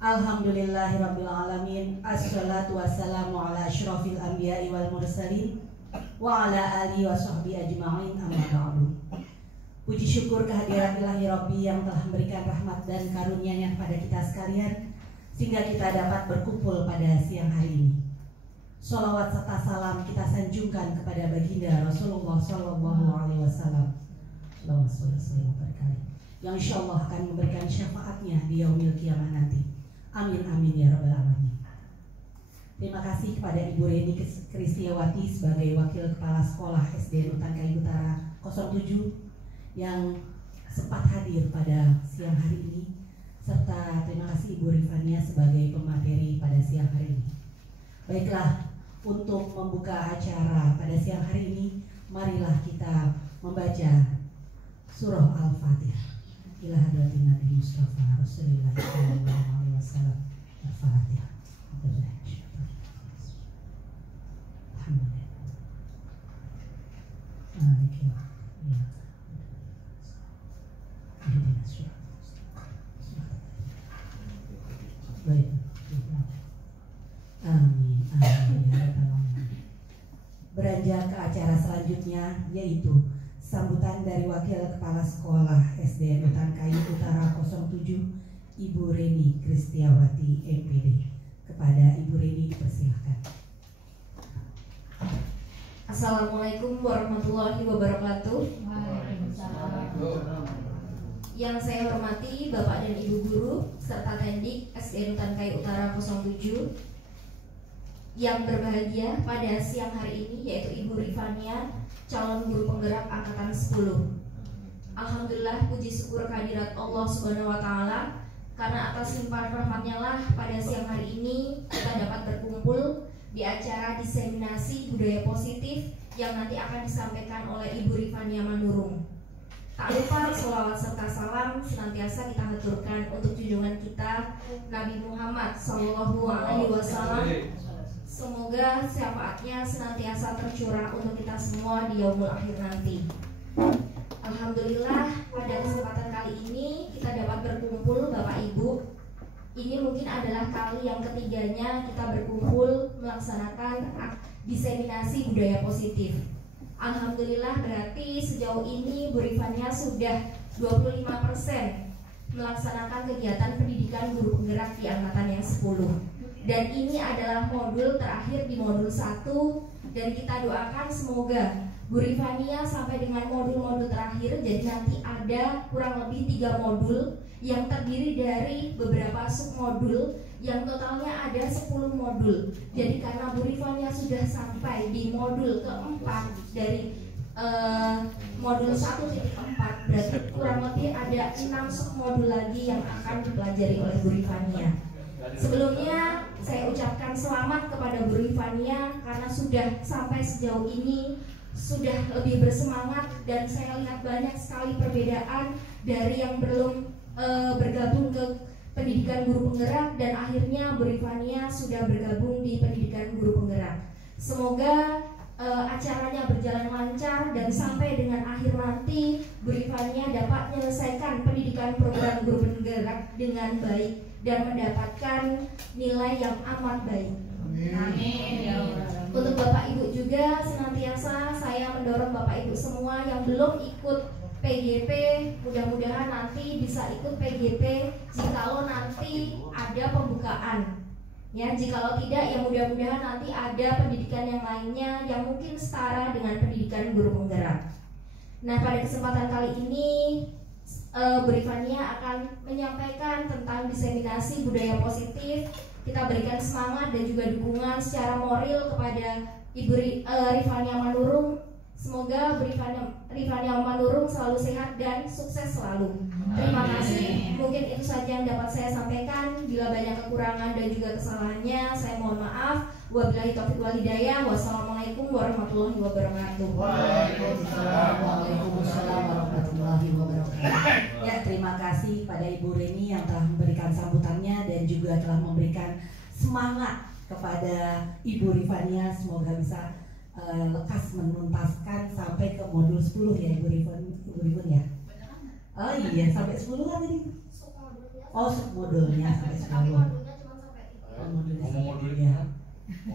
Alhamdulillahirabbil alamin. Assalatu wassalamu ala asyrafil anbiya'i wal mursalin wa ala alihi wa sahbihi ajma'in, amma ba'du. Puji syukur kehadirat Ilahi Rabbi yang telah memberikan rahmat dan karunia-Nya kepada kita sekalian sehingga kita dapat berkumpul pada siang hari ini. Sholawat serta salam kita sanjungkan kepada baginda Rasulullah Sallallahu Alaihi Wasallam yang insya Allah akan memberikan syafaatnya di yaumil kiamah nanti. Amin amin ya rabbal alamin. Terima kasih kepada Ibu Reni Kristiawati sebagai Wakil Kepala Sekolah SD Rutan Kayu Utara 07 yang sempat hadir pada siang hari ini, serta terima kasih Ibu Rifania sebagai pemateri pada siang hari ini. Baiklah, untuk membuka acara pada siang hari ini, marilah kita membaca surah Al-Fatihah. Ila hadratin Nabi Mustafa Rasulullah sallallahu alaihi wasallam. Al-Fatihah. Alhamdulillah. Baik. Amin. Beranjak ke acara selanjutnya, yaitu sambutan dari Wakil Kepala Sekolah SD Rutan Kayu Utara 07, Ibu Reni Kristiawati MPD. Kepada Ibu Reni dipersilahkan. Assalamualaikum warahmatullahi wabarakatuh. Yang saya hormati Bapak dan Ibu Guru serta Tendik SD Rutan Kayu Utara 07. Yang berbahagia pada siang hari ini yaitu Ibu Rifania, calon guru penggerak angkatan 10. Alhamdulillah, puji syukur kehadirat Allah Subhanahu wa taala, karena atas limpahan rahmatnya lah pada siang hari ini kita dapat berkumpul di acara diseminasi budaya positif yang nanti akan disampaikan oleh Ibu Rifania Manurung. Tak lupa sholawat serta salam senantiasa kita haturkan untuk junjungan kita Nabi Muhammad Sallallahu Alaihi Wasallam. Semoga syafaatnya senantiasa tercurah untuk kita semua di yaumul akhir nanti. Alhamdulillah, pada kesempatan kali ini kita dapat berkumpul Bapak Ibu. Ini mungkin adalah kali yang ketiganya kita berkumpul melaksanakan diseminasi budaya positif. Alhamdulillah, berarti sejauh ini Bu Rifania sudah 25% melaksanakan kegiatan pendidikan guru penggerak di angkatan yang 10. Dan ini adalah modul terakhir di modul 1, dan kita doakan semoga Bu Rifania sampai dengan modul-modul terakhir. Jadi nanti ada kurang lebih 3 modul yang terdiri dari beberapa submodul yang totalnya ada 10 modul. Jadi karena Bu Rifania sudah sampai di modul keempat dari modul 1.4, berarti kurang lebih ada 6 submodul lagi yang akan dipelajari oleh Bu Rifania. Sebelumnya saya ucapkan selamat kepada Bu Rifania karena sudah sampai sejauh ini, sudah lebih bersemangat, dan saya lihat banyak sekali perbedaan dari yang belum bergabung ke pendidikan guru penggerak dan akhirnya Bu Rifania sudah bergabung di pendidikan guru penggerak. Semoga acaranya berjalan lancar dan sampai dengan akhir nanti Bu Rifania dapat menyelesaikan pendidikan program guru penggerak dengan baik dan mendapatkan nilai yang amat baik. Amin. Untuk Bapak Ibu juga senantiasa saya mendorong Bapak Ibu semua yang belum ikut PGP, mudah-mudahan nanti bisa ikut PGP jikalau nanti ada pembukaan. Ya, jikalau tidak ya mudah-mudahan nanti ada pendidikan yang lainnya yang mungkin setara dengan pendidikan guru penggerak. Nah, pada kesempatan kali ini Bu Rifania akan menyampaikan tentang diseminasi budaya positif. Kita berikan semangat dan juga dukungan secara moral kepada Ibu Rifania Manurung. Semoga Bu Rifania Manurung selalu sehat dan sukses selalu. Terima kasih. Mungkin itu saja yang dapat saya sampaikan. Bila banyak kekurangan dan juga kesalahannya, saya mohon maaf. Wabillahi taufiq wal hidayah. Wassalamualaikum warahmatullahi wabarakatuh. Waalaikumsalam warahmatullahi wabarakatuh. Ya, terima kasih pada Ibu Reni yang telah memberikan sambutannya dan juga telah memberikan semangat kepada Ibu Rifania. Semoga bisa lekas menuntaskan sampai ke modul 10 ya Ibu Rifan ya. Oh iya, sampai 10 kan tadi? Oh, modulnya sampai 10. Modulnya cuma sampai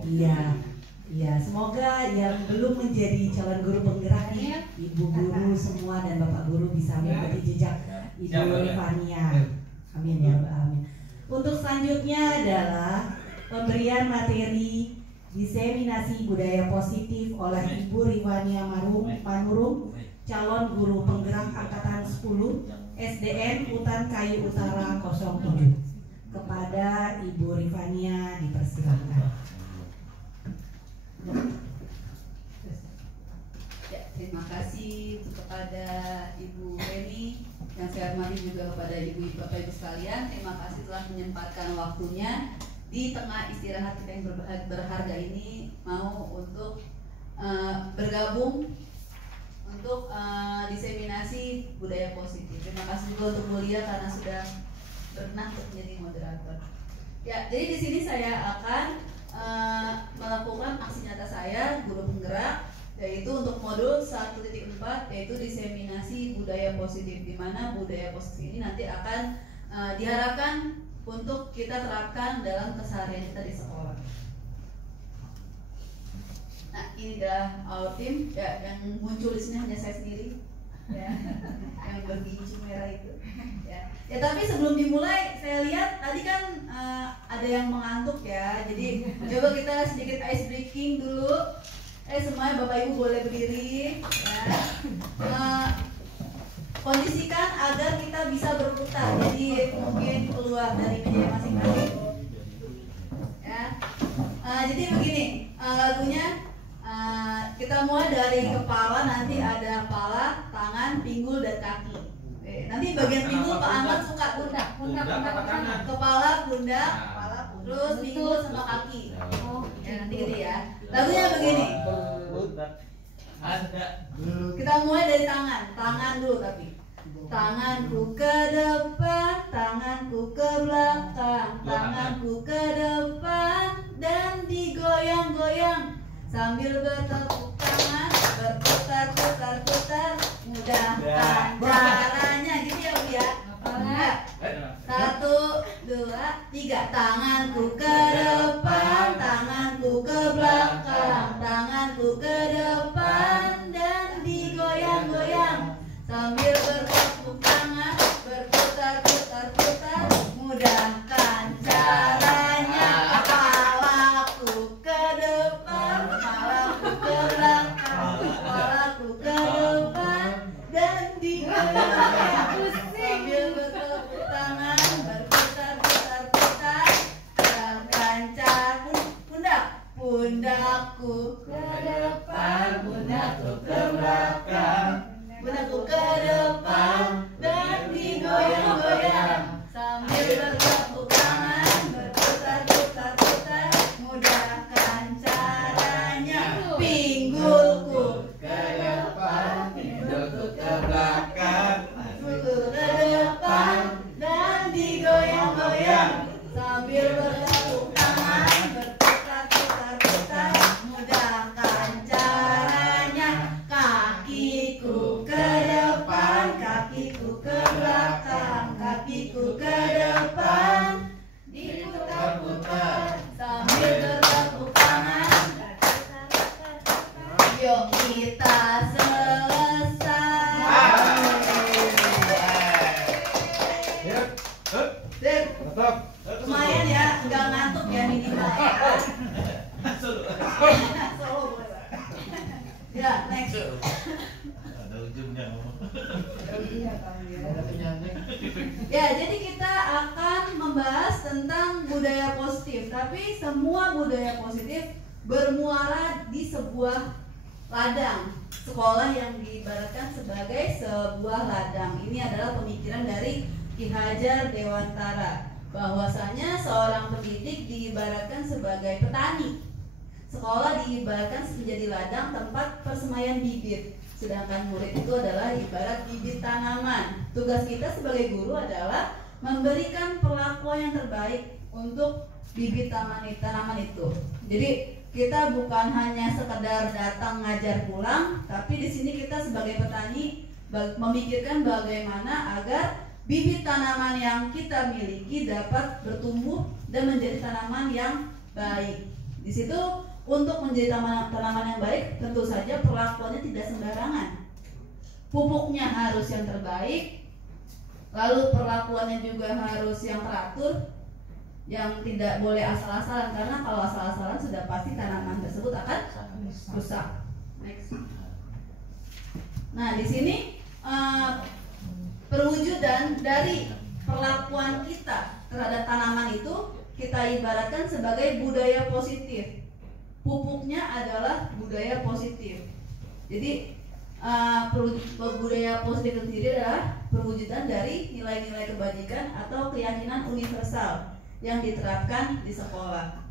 3. Iya, semoga yang belum menjadi calon guru penggerak nih, ibu guru semua dan bapak guru bisa mengikuti jejak Ibu Rifania. Amin ya Mbak, amin. Untuk selanjutnya adalah pemberian materi diseminasi budaya positif oleh Ibu Rifania Manurung, calon guru penggerak angkatan 10 SDN Utan Kayu Utara 07. Kepada Ibu Rifania dipersilakan. Ya, terima kasih kepada Ibu Reni, yang saya hormati juga kepada ibu bapak ibu sekalian. Terima kasih telah menyempatkan waktunya di tengah istirahat kita yang berharga ini, mau untuk bergabung untuk diseminasi budaya positif. Terima kasih juga untuk Mulia karena sudah berkenan untuk menjadi moderator. Ya, jadi di sini saya akan melakukan aksi nyata saya guru penggerak, yaitu untuk modul 1.4 yaitu diseminasi budaya positif, di mana budaya positif ini nanti akan diharapkan untuk kita terapkan dalam keseharian kita di sekolah. Nah, ini adalah our team ya, yang muncul di sini hanya saya sendiri ya, yang berbiji merah itu ya. Ya, tapi sebelum dimulai saya lihat tadi kan ada yang mengantuk ya, jadi coba kita sedikit ice breaking dulu. Semuanya bapak ibu boleh berdiri ya. Kondisikan agar kita bisa berputar, jadi mungkin keluar dari meja masing-masing ya. Jadi begini lagunya, kita mulai dari kepala, nanti ada kepala, tangan, pinggul, dan kaki. Nanti bagian pinggul Pak Ahmad suka pundak, kepala, pundak, terus pinggul sama kaki. Ya, nanti gitu ya. Lagunya begini. Kita mulai dari tangan dulu tapi. Tanganku ke depan, tanganku ke belakang, tanganku ke depan dan digoyang-goyang sambil bertepuk tangan, berputar-putar-putar, mudahkan caranya gitu ya Bu ya. Nah, 1, 2, 3. Tanganku ke depan, tanganku ke belakang, tanganku ke depan dan digoyang-goyang sambil bertepuk tangan, berputar-putar-putar, mudahkan caranya. Kepalaku ke depan, kepalaku ke belakang, kepalaku ke depan dan digoyang-goyang sambil bertepuk tangan, berputar-putar-putar, mudahkan cara pundak, pundakku ke depan, pundakku ke belakang, pundakku ke depan dan digoyang-goyang sambil bertepuk tangan, berputar-putar-putar, mudahkan caranya. Pinggulku ke depan, pinggulku ke belakang, pinggulku ke depan dan digoyang-goyang sambil bertepuk tangan, berputar-putar-putar, mudahkan caranya. Kakiku ke depan, kakiku ke belakang, kakiku ke depan, diputar-putar sambil bertepuk tangan. Yuk kita selesai. Lumayan ya, nggak ngantuk ya minimal ya. Solo boleh. Ya, next. Ada ujungnya. Ya, jadi kita akan membahas tentang budaya positif. Tapi semua budaya positif bermuara di sebuah ladang sekolah yang diibaratkan sebagai sebuah ladang. Ini adalah pemikiran dari Ki Hajar Dewantara, bahwasanya seorang pendidik diibaratkan sebagai petani. Sekolah diibaratkan menjadi ladang tempat persemaian bibit, sedangkan murid itu adalah ibarat bibit tanaman. Tugas kita sebagai guru adalah memberikan perlakuan yang terbaik untuk bibit tanaman itu. Jadi kita bukan hanya sekedar datang ngajar pulang, tapi di sini kita sebagai petani memikirkan bagaimana agar bibit tanaman yang kita miliki dapat bertumbuh dan menjadi tanaman yang baik. Di situ untuk menjadi tanaman yang baik tentu saja perlakuannya tidak sembarangan. Pupuknya harus yang terbaik, lalu perlakuannya juga harus yang teratur, yang tidak boleh asal-asalan, karena kalau asal-asalan sudah pasti tanaman tersebut akan rusak. Next. Nah, di sini perwujudan dari perlakuan kita terhadap tanaman itu kita ibaratkan sebagai budaya positif. Pupuknya adalah budaya positif. Jadi budaya positif itu sendiri adalah perwujudan dari nilai-nilai kebajikan atau keyakinan universal yang diterapkan di sekolah.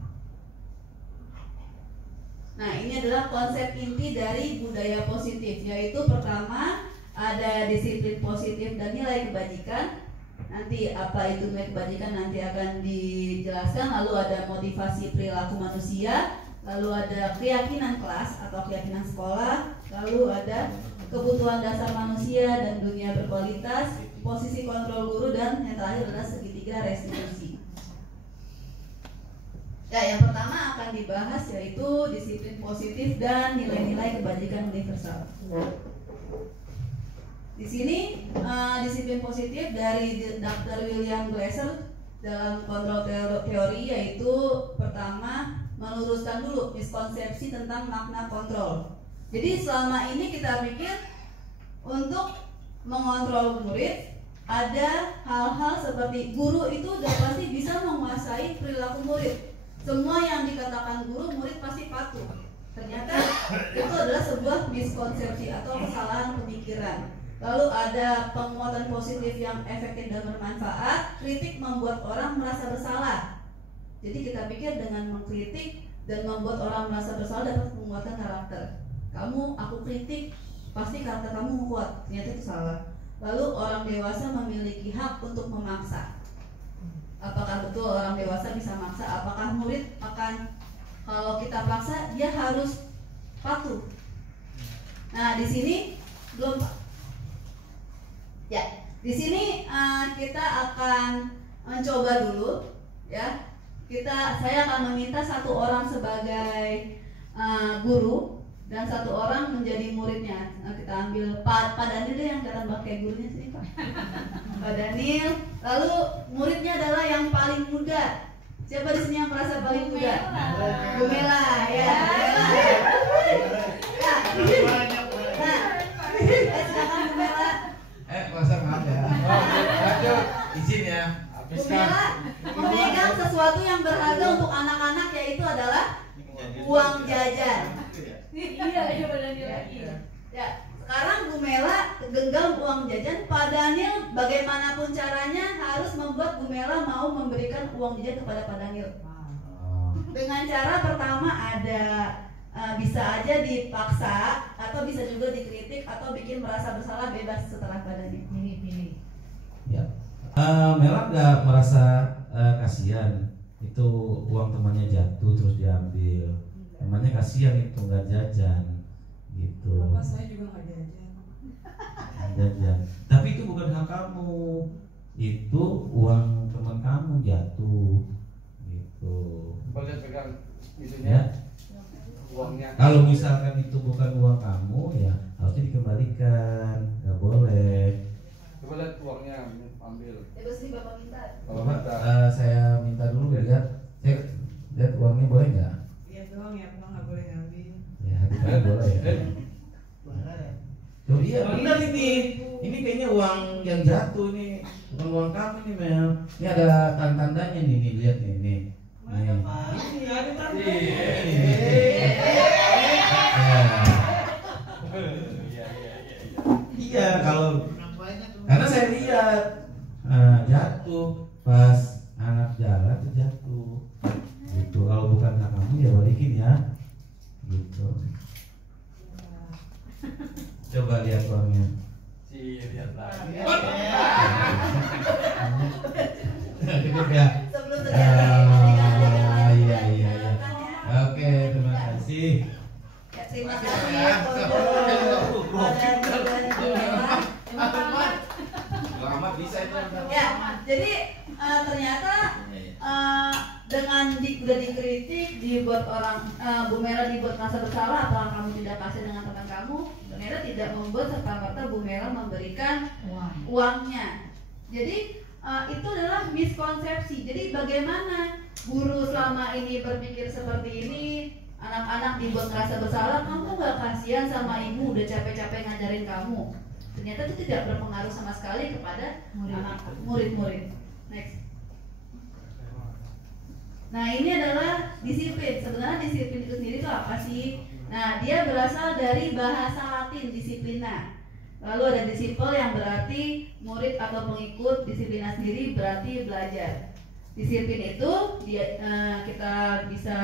Nah, ini adalah konsep inti dari budaya positif, yaitu pertama ada disiplin positif dan nilai kebajikan. Nanti apa itu nilai kebajikan nanti akan dijelaskan. Lalu ada motivasi perilaku manusia, lalu ada keyakinan kelas atau keyakinan sekolah, lalu ada kebutuhan dasar manusia dan dunia berkualitas, posisi kontrol guru, dan yang terakhir adalah segitiga restitusi. Ya, yang pertama akan dibahas yaitu disiplin positif dan nilai-nilai kebajikan universal. Di sini disiplin positif dari Dr. William Glasser dalam kontrol teori yaitu pertama meluruskan dulu miskonsepsi tentang makna kontrol. Jadi selama ini kita pikir untuk mengontrol murid ada hal-hal seperti guru itu udah pasti bisa menguasai perilaku murid. Semua yang dikatakan guru murid pasti patuh. Ternyata itu adalah sebuah miskonsepsi atau kesalahan pemikiran. Lalu ada penguatan positif yang efektif dan bermanfaat. Kritik membuat orang merasa bersalah. Jadi kita pikir dengan mengkritik dan membuat orang merasa bersalah dapat penguatan karakter. Aku kritik, pasti karakter kamu kuat. Ternyata itu salah. Lalu orang dewasa memiliki hak untuk memaksa. Apakah betul orang dewasa bisa maksa? Apakah murid akan, kalau kita paksa dia harus patuh? Nah, di sini belum. Ya, di sini kita akan mencoba dulu, ya. Saya akan meminta satu orang sebagai guru dan satu orang menjadi muridnya. Nah, kita ambil Pak Daniel deh yang kelihatan pakai gurunya sini, Pak. Pak Daniel. Lalu muridnya adalah yang paling muda. Siapa di sini yang merasa paling muda? Bu Mela, ya. Nah, silakan Bu Mela. Masa maaf ya. Lanjut, izin ya. Bu Mela memegang sesuatu yang berharga untuk anak-anak, yaitu adalah uang jajan. Iya, coba Daniel lagi. Ya, sekarang Bu Mela genggam uang jajan. Pak Daniel bagaimanapun caranya harus membuat Bu Mela mau memberikan uang jajan kepada Pak Daniel. Dengan cara pertama ada bisa aja dipaksa atau bisa juga dikritik atau bikin merasa bersalah, bebas setelah Pak Daniel. Pilih. Ya. Mela nggak merasa kasihan itu uang temannya jatuh terus diambil. Temannya kasihan itu nggak jajan gitu. Bapak saya juga nggak Jajan. Tapi itu bukan hak kamu. Itu uang teman kamu jatuh gitu. Boleh pegang Ya. itunya, uangnya. Kalau misalkan itu bukan uang kamu ya harusnya dikembalikan. Nggak boleh. Coba lihat uangnya, ambil. Terus nih Bapak minta. Kalau Bapak, minta, saya minta dulu lihat. Saya lihat uangnya boleh nggak? Iya doang ya, Pak nggak boleh ngambil. Ya, hati saya boleh ya. Oh iya benar ini. Ini kayaknya uang yang jatuh ini, bukan uang kamu ini Mel. Ini ada tandanya nih, lihat nih, nih. Mana Pak? Ini ada tanda. Iya, kalau karena saya lihat jatuh pas anak jalan tuh jatuh. Gitu. Kalau bukan hak kamu ya balikin ya. Gitu. Coba lihat uangnya. lihatlah. Cukup ya. Sebelum terjadi Iya. dengan udah dikritik, dibuat orang Bu Mera dibuat merasa bersalah, apakah kamu tidak kasih dengan teman kamu? Ternyata tidak membuat serta-merta Bu Mera memberikan uangnya. Jadi itu adalah miskonsepsi. Jadi bagaimana guru selama ini berpikir seperti ini, anak-anak dibuat merasa bersalah, kamu gak kasihan sama ibu udah capek-capek ngajarin kamu. Ternyata itu tidak berpengaruh sama sekali kepada murid-murid. Next. Nah ini adalah disiplin. Sebenarnya disiplin itu sendiri itu apa sih? Nah dia berasal dari bahasa Latin disiplina. Lalu ada disipel yang berarti murid atau pengikut, disiplina sendiri berarti belajar. Disiplin itu kita bisa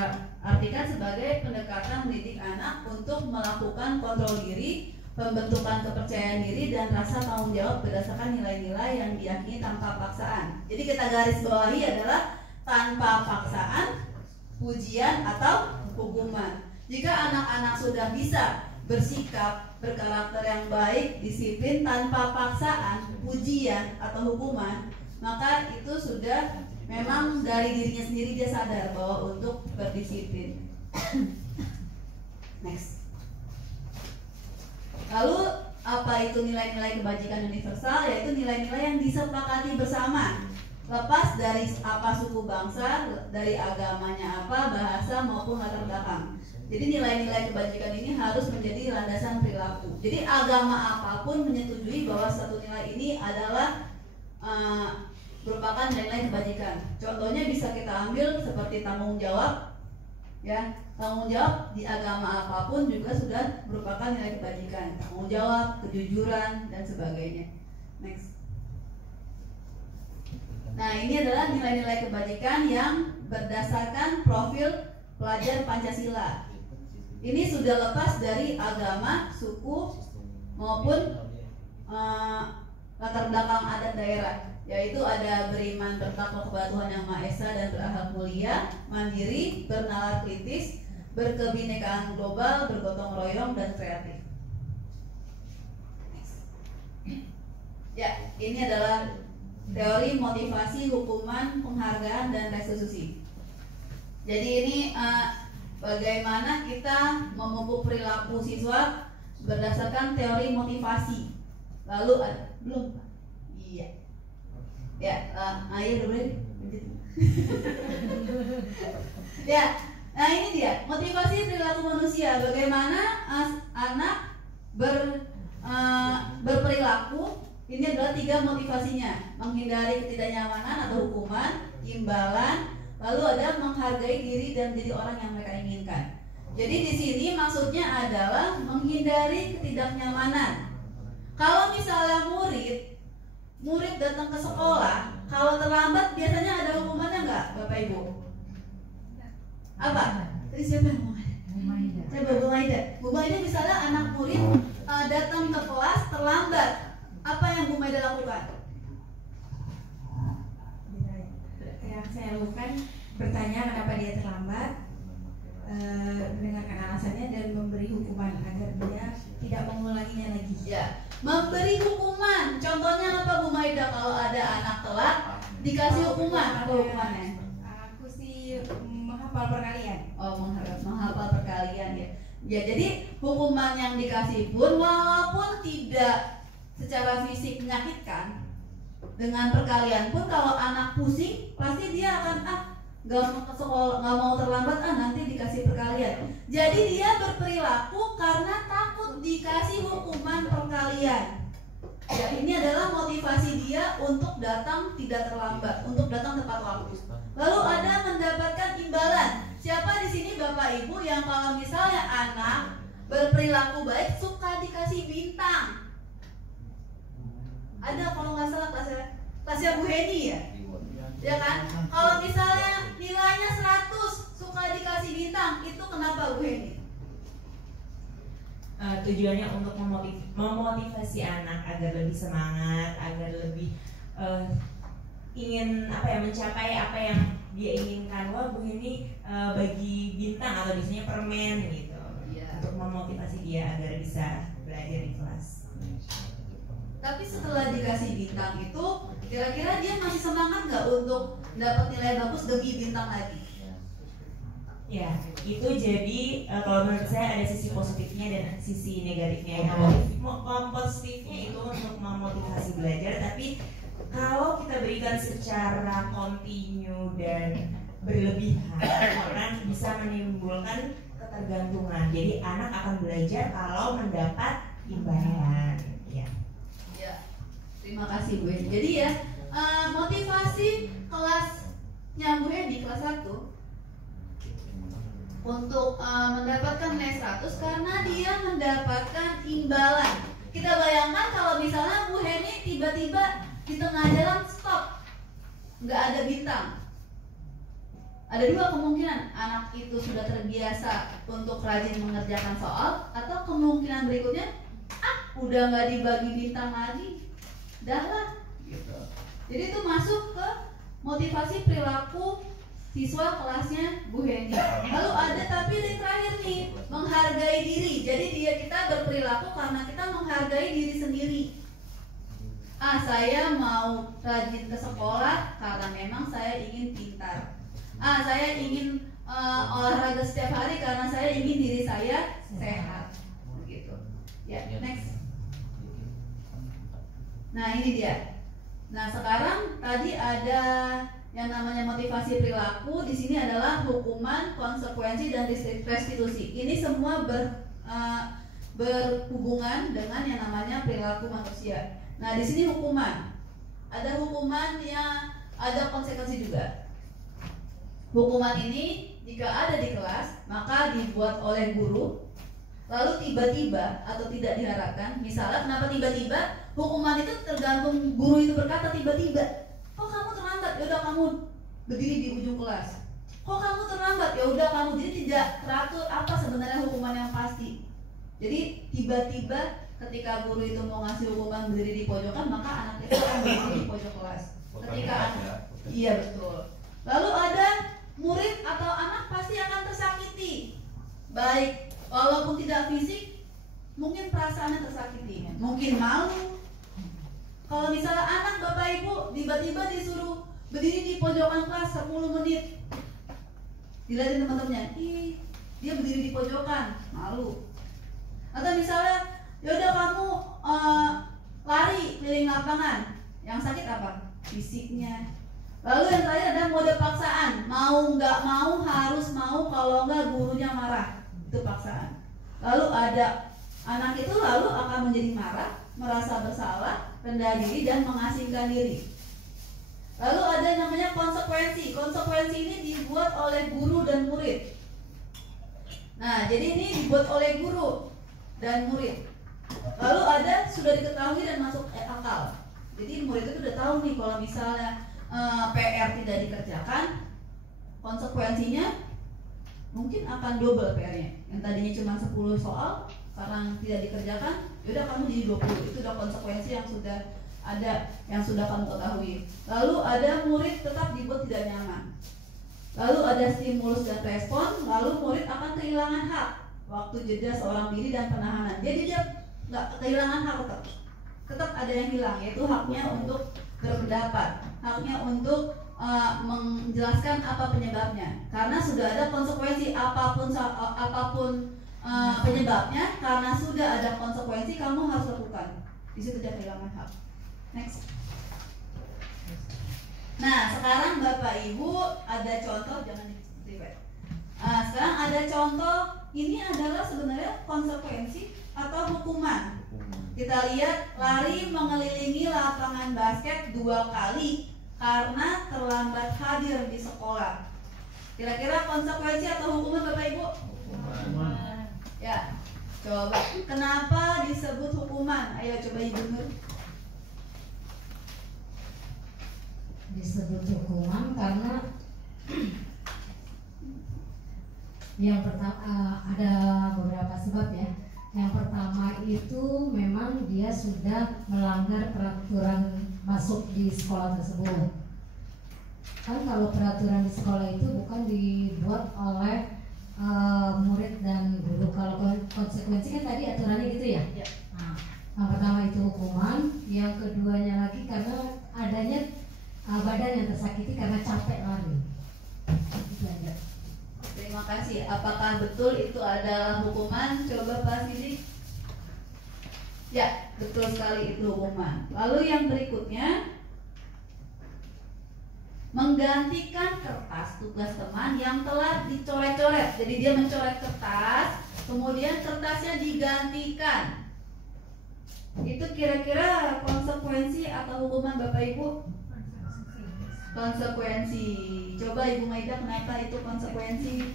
artikan sebagai pendekatan mendidik anak untuk melakukan kontrol diri, pembentukan kepercayaan diri dan rasa tanggung jawab berdasarkan nilai-nilai yang diyakini tanpa paksaan. Jadi kita garis bawahi adalah tanpa paksaan, pujian atau hukuman. Jika anak-anak sudah bisa bersikap, berkarakter yang baik, disiplin tanpa paksaan, pujian atau hukuman, maka itu sudah memang dari dirinya sendiri dia sadar bahwa untuk berdisiplin. Next. Lalu apa itu nilai-nilai kebajikan universal? Yaitu nilai-nilai yang disepakati bersama, lepas dari apa suku bangsa, dari agamanya apa, bahasa maupun latar belakang. Jadi nilai-nilai kebajikan ini harus menjadi landasan perilaku. Jadi agama apapun menyetujui bahwa satu nilai ini adalah merupakan nilai kebajikan. Contohnya bisa kita ambil seperti tanggung jawab, ya. Tanggung jawab di agama apapun juga sudah merupakan nilai kebajikan. Tanggung jawab, kejujuran dan sebagainya. Next. Nah ini adalah nilai-nilai kebajikan yang berdasarkan profil pelajar Pancasila. Ini sudah lepas dari agama, suku maupun latar belakang adat daerah. Yaitu ada beriman, bertakwa kepada Tuhan Yang Maha Esa dan berakhlak mulia, mandiri, bernalar kritis, berkebinekaan global, bergotong royong dan kreatif. Ya, ini adalah teori motivasi, hukuman, penghargaan dan restitusi. Jadi ini bagaimana kita memupuk perilaku siswa berdasarkan teori motivasi. Lalu belum? Iya. Ya, ayo dulu. Ya, nah ini dia motivasi perilaku manusia. Bagaimana anak berperilaku. Ini adalah 3 motivasinya: menghindari ketidaknyamanan atau hukuman, imbalan, lalu ada menghargai diri dan menjadi orang yang mereka inginkan. Jadi di sini maksudnya adalah menghindari ketidaknyamanan. Kalau misalnya murid datang ke sekolah, kalau terlambat biasanya ada hukumannya nggak, Bapak Ibu? Apa? Tadi siapa yang ngomong? Coba Bu Maida. Bu Maida misalnya anak murid datang ke kelas terlambat, apa yang Bu Maida lakukan? Yang saya lakukan bertanya kenapa dia terlambat, mendengarkan alasannya dan memberi hukuman agar dia tidak mengulanginya lagi. Ya, memberi hukuman. Contohnya apa Bu Maida kalau ada anak telat dikasih hukuman? Apa hukumannya? Aku sih menghafal perkalian. Oh, menghafal perkalian ya. Ya, jadi hukuman yang dikasih pun walaupun tidak secara fisik menyakitkan, dengan perkalian pun kalau anak pusing pasti dia akan nggak mau ke sekolah, nggak mau terlambat, nanti dikasih perkalian. Jadi dia berperilaku karena takut dikasih hukuman perkalian. Ya, ini adalah motivasi dia untuk datang tidak terlambat, untuk datang tepat waktu. Lalu ada mendapatkan imbalan. Siapa di sini Bapak Ibu yang kalau misalnya anak berperilaku baik suka dikasih bintang? Ada kalau nggak salah kelasnya Bu Heni ya? Ya kan? Kalau misalnya nilainya 100 suka dikasih bintang, itu kenapa Bu Heni? Tujuannya untuk memotivasi anak agar lebih semangat, agar lebih ingin mencapai apa yang dia inginkan. Wah, Bu Heni bagi bintang atau biasanya permen gitu, untuk memotivasi dia agar bisa belajar di kelas. Tapi setelah dikasih bintang itu, kira-kira dia masih semangat nggak untuk dapat nilai bagus demi bintang lagi? Ya, itu jadi kalau menurut saya ada sisi positifnya dan sisi negatifnya. Positifnya itu untuk memotivasi belajar, tapi kalau kita berikan secara kontinu dan berlebihan, orang bisa menimbulkan ketergantungan. Jadi anak akan belajar kalau mendapat imbalan. Ya. Terima kasih Bu Edi. Jadi ya, motivasi kelasnya Bu Edi kelas 1 untuk mendapatkan nilai 100 karena dia mendapatkan imbalan. Kita bayangkan kalau misalnya Bu Heni tiba-tiba di tengah jalan stop, nggak ada bintang. Ada dua kemungkinan, anak itu sudah terbiasa untuk rajin mengerjakan soal, atau kemungkinan berikutnya, udah nggak dibagi bintang lagi, dah lah, gitu. Jadi itu masuk ke motivasi perilaku siswa kelasnya Bu Heni. Lalu ada tapi yang terakhir nih, menghargai diri. Jadi kita berperilaku karena kita menghargai diri sendiri. Saya mau rajin ke sekolah karena memang saya ingin pintar. Saya ingin olahraga setiap hari karena saya ingin diri saya sehat. Begitu. Ya, next. Nah, ini dia. Nah, sekarang tadi ada yang namanya motivasi perilaku. Di sini adalah hukuman, konsekuensi, dan restitusi. Ini semua berhubungan dengan yang namanya perilaku manusia. Nah, di sini hukuman. Ada hukuman yang ada konsekuensi juga. Hukuman ini jika ada di kelas, maka dibuat oleh guru. Lalu tiba-tiba atau tidak diharapkan. Misalnya, kenapa tiba-tiba? Hukuman itu tergantung guru itu berkata tiba-tiba. Kok kamu terlambat? Ya udah kamu berdiri di ujung kelas. Kok kamu terlambat? Ya udah kamu. Jadi tidak teratur apa sebenarnya hukuman yang pasti. Jadi tiba-tiba ketika guru itu mau ngasih hukuman berdiri di pojokan, maka anak itu akan berdiri di pojok kelas. Ketika iya betul. Lalu ada murid atau anak pasti akan tersakiti. Baik, walaupun tidak fisik, mungkin perasaannya tersakiti. Mungkin malu. Kalau misalnya anak Bapak Ibu tiba-tiba disuruh berdiri di pojokan kelas 10 menit, dilihatin teman-temannya, dia berdiri di pojokan, malu. Atau misalnya, yaudah kamu lari keliling lapangan, yang sakit apa? Fisiknya. Lalu yang terakhir ada mode paksaan, mau nggak mau harus mau, kalau nggak gurunya marah, itu paksaan. Lalu ada anak itu lalu akan menjadi marah, merasa bersalah, rendah diri, dan mengasingkan diri. Lalu ada namanya konsekuensi. Konsekuensi ini dibuat oleh guru dan murid. Nah, jadi ini dibuat oleh guru dan murid. Lalu ada sudah diketahui dan masuk akal. Jadi murid itu udah tahu nih kalau misalnya PR tidak dikerjakan, konsekuensinya mungkin akan double PR-nya. Yang tadinya cuma 10 soal, sekarang tidak dikerjakan, yaudah kamu jadi 20. Itu udah konsekuensi yang sudah ada, yang sudah kamu ketahui. Lalu ada murid tetap dibuat tidak nyaman. Lalu ada stimulus dan respon. Lalu murid akan kehilangan hak, waktu jeda seorang diri dan penahanan. Jadi dia nggak kehilangan hak, tetap ada yang hilang, yaitu haknya untuk berpendapat, haknya untuk menjelaskan apa penyebabnya. Karena sudah ada konsekuensi apapun penyebabnya, karena sudah ada konsekuensi kamu harus lakukan. Di situ dia kehilangan hak. Next. Nah, sekarang Bapak Ibu ada contoh, jangan di-revert. Sekarang ada contoh, ini adalah sebenarnya konsekuensi atau hukuman. Kita lihat, lari mengelilingi lapangan basket 2 kali karena terlambat hadir di sekolah. Kira-kira konsekuensi atau hukuman Bapak Ibu? Hukuman. Ya, coba. Kenapa disebut hukuman? Ayo coba Ibu Nur. Disebut hukuman karena yang pertama ada beberapa sebab ya. Yang pertama itu memang dia sudah melanggar peraturan masuk di sekolah tersebut. Kan kalau peraturan di sekolah itu bukan dibuat oleh murid dan guru. Kalau konsekuensi kan tadi aturannya gitu ya. Ya. Nah, Yang pertama itu hukuman, yang keduanya lagi karena adanya badan yang tersakiti karena capek lari. Itu aja. Terima kasih. Apakah betul itu adalah hukuman? Coba Pak Sidik. Ya, betul sekali itu hukuman. Lalu yang berikutnya, menggantikan kertas tugas teman yang telah dicoret-coret. Jadi dia mencoret kertas, kemudian kertasnya digantikan. Itu kira-kira konsekuensi atau hukuman Bapak Ibu? Konsekuensi. Coba Ibu Maida, kenapa itu konsekuensi?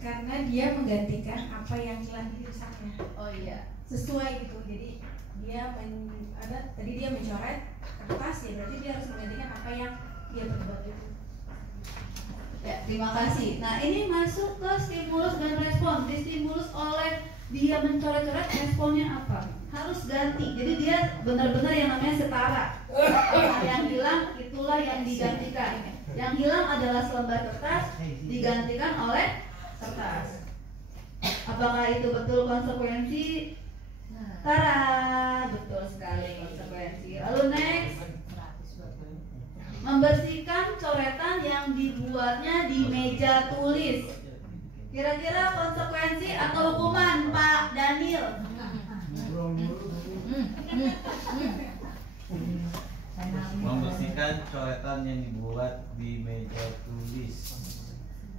Karena dia menggantikan apa yang telah dirusaknya. Oh iya. Sesuai gitu. Jadi dia tadi dia mencoret kertas, ya berarti dia harus menggantikan apa yang dia perbuat itu. Ya, terima kasih. Nah, ini masuk ke stimulus dan respon. Distimulus oleh dia mencoret-coret, responnya apa? Harus ganti. Jadi dia benar-benar yang namanya setara. Yang hilang itulah yang digantikan. Yang hilang adalah selembar kertas digantikan oleh kertas. Apakah itu betul konsekuensi? Tara, betul sekali konsekuensi. Lalu next, membersihkan coretan yang dibuatnya di meja tulis. Kira-kira konsekuensi atau hukuman Pak Daniel? Membersihkan coretan yang dibuat di meja tulis.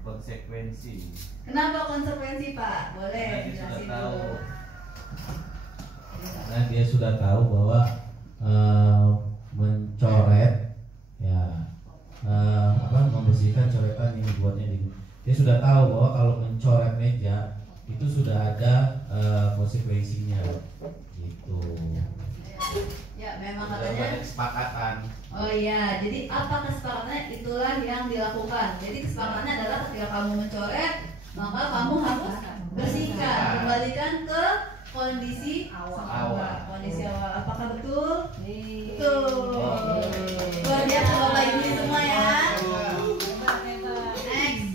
Konsekuensi. Kenapa konsekuensi Pak? Boleh jelasin dulu. Karena dia sudah tahu bahwa mencoret ya membersihkan coretan yang dibuatnya di, dia sudah tahu bahwa kalau mencoret meja itu sudah ada konsekuensinya gitu. Ya, memang katanya kesepakatan. Oh iya, jadi apa kesepakatannya? Itulah yang dilakukan. Jadi kesepakatannya adalah ketika kamu mencoret, maka kamu harus bersihkan, kembalikan ke kondisi awal. Kondisi awal. Apakah betul? Betul. Luar biasa Bapak Ibu semua ya. Next.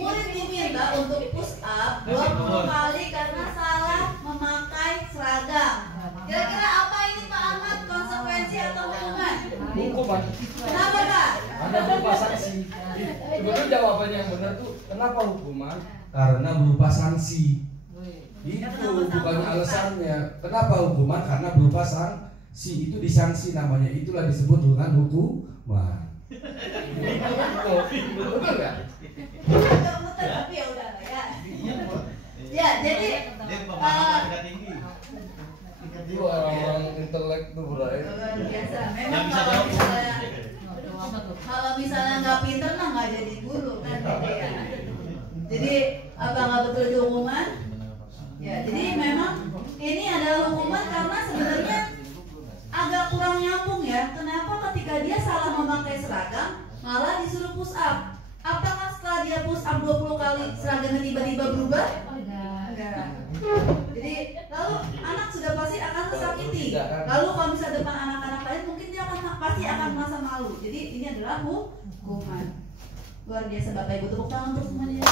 Murid diminta untuk push up 20 kali karena salah memakai seragam. Kira-kira apa ini Pak Ahmad? Konsekuensi atau hukuman? Hukuman. Kenapa Pak? Ada berupa sanksi. Sebetulnya jawabannya yang benar tuh kenapa hukuman? Karena berupa sanksi. Itu bukannya alasannya. Kenapa hukuman? Karena berupa sanksi. Itu disanksi namanya. Itulah disebut dengan hukuman. Betul nggak? Agak muter tapi ya udah lah ya. Ya, jadi Dia pemahaman tingkat tinggi. Itu orang-orang intelek tuh bray. luar biasa. Yang Memang bisa kalau misalnya nggak pinter mah nggak jadi guru kan gitu ya. Jadi apa nggak betul itu hukuman? Ya, jadi memang ini adalah hukuman karena sebenarnya agak kurang nyambung ya. Kenapa ketika dia salah memakai seragam malah disuruh push up? Apakah setelah dia push up 20 kali seragamnya tiba-tiba berubah? Enggak. Jadi lalu anak sudah pasti akan tersakiti. Lalu kalau misalnya depan anak-anak lain mungkin dia pasti akan merasa malu. Jadi ini adalah hukuman. Luar biasa Bapak Ibu, tepuk tangan untuk semuanya.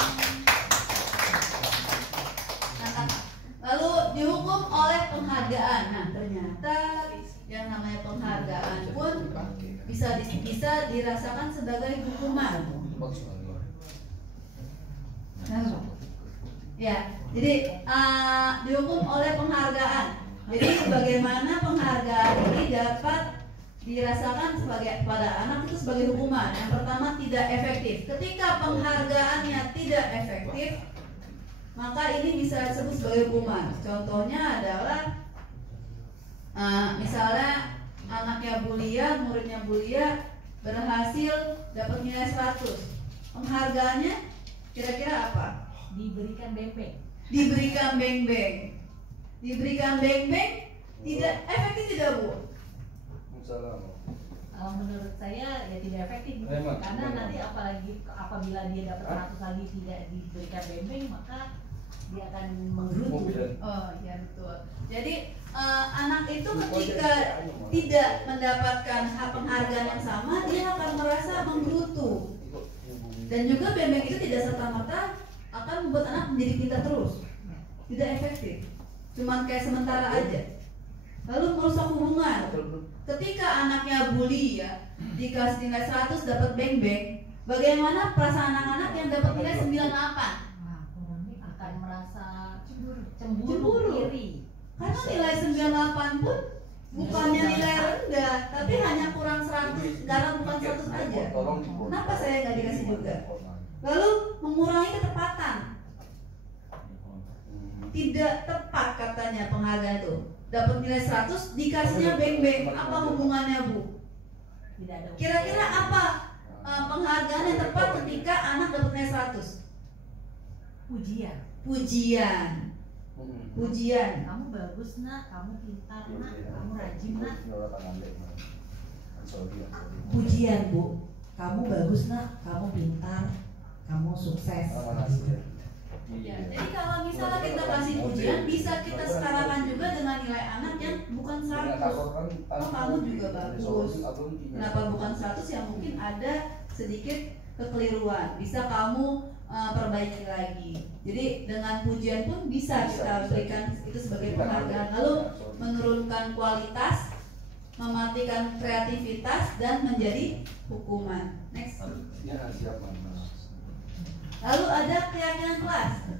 Lalu dihukum oleh penghargaan. Nah, ternyata yang namanya penghargaan pun bisa dirasakan sebagai hukuman. Ya, jadi dihukum oleh penghargaan. Jadi bagaimana penghargaan ini dapat dirasakan sebagai pada anak itu sebagai hukuman. Yang pertama, tidak efektif. Ketika penghargaannya tidak efektif, maka ini bisa disebut sebagai hukuman. Contohnya adalah misalnya anaknya bulia, muridnya bulia berhasil dapat nilai 100. Penghargaannya kira-kira apa? Diberikan beng-beng. Diberikan beng-beng. Diberikan beng-beng tidak efektif tidak Bu? Menurut saya ya tidak efektif karena nanti apalagi apabila dia dapat 100 lagi tidak diberikan beng-beng maka dia akan menggerutu. Oh ya betul. Jadi anak itu ketika tidak mendapatkan hak penghargaan yang sama dia akan merasa menggerutu. Dan juga beng-beng itu tidak serta-merta akan membuat anak menjadi pintar terus. Tidak efektif, cuman kayak sementara aja. Lalu merusak hubungan. Ketika anaknya bully ya, dikasih nilai 100 dapat beng-beng, bagaimana perasaan anak-anak yang dapat nilai 98? Akan merasa cemburu, iri. Karena nilai 98 pun bukannya nilai rendah, tapi hanya kurang 100, karena bukan 100 aja. Kenapa saya nggak dikasih juga? Lalu mengurangi ketepatan. Tidak tepat katanya penghargaan itu. Dapat nilai 100 dikasihnya beng-beng. Apa hubungannya, Bu? Tidak ada. Kira-kira apa penghargaan yang tepat ketika anak dapat nilai 100? Pujian. Pujian. Pujian. Kamu bagus nak, kamu pintar nak, kamu rajin nak. Pujian, Bu. Kamu bagus nak, kamu pintar, kamu sukses. Ya, jadi kalau misalnya kita kasih pujian, bisa kita setarakan juga dengan nilai anak yang bukan 100. Oh, kamu juga bagus. Kenapa bukan 100? Ya mungkin ada sedikit kekeliruan. Bisa kamu perbaiki lagi. Jadi dengan pujian pun bisa kita berikan itu sebagai penghargaan. Lalu menurunkan kualitas, mematikan kreativitas, dan menjadi hukuman. Next. Lalu ada keyakinan kelas.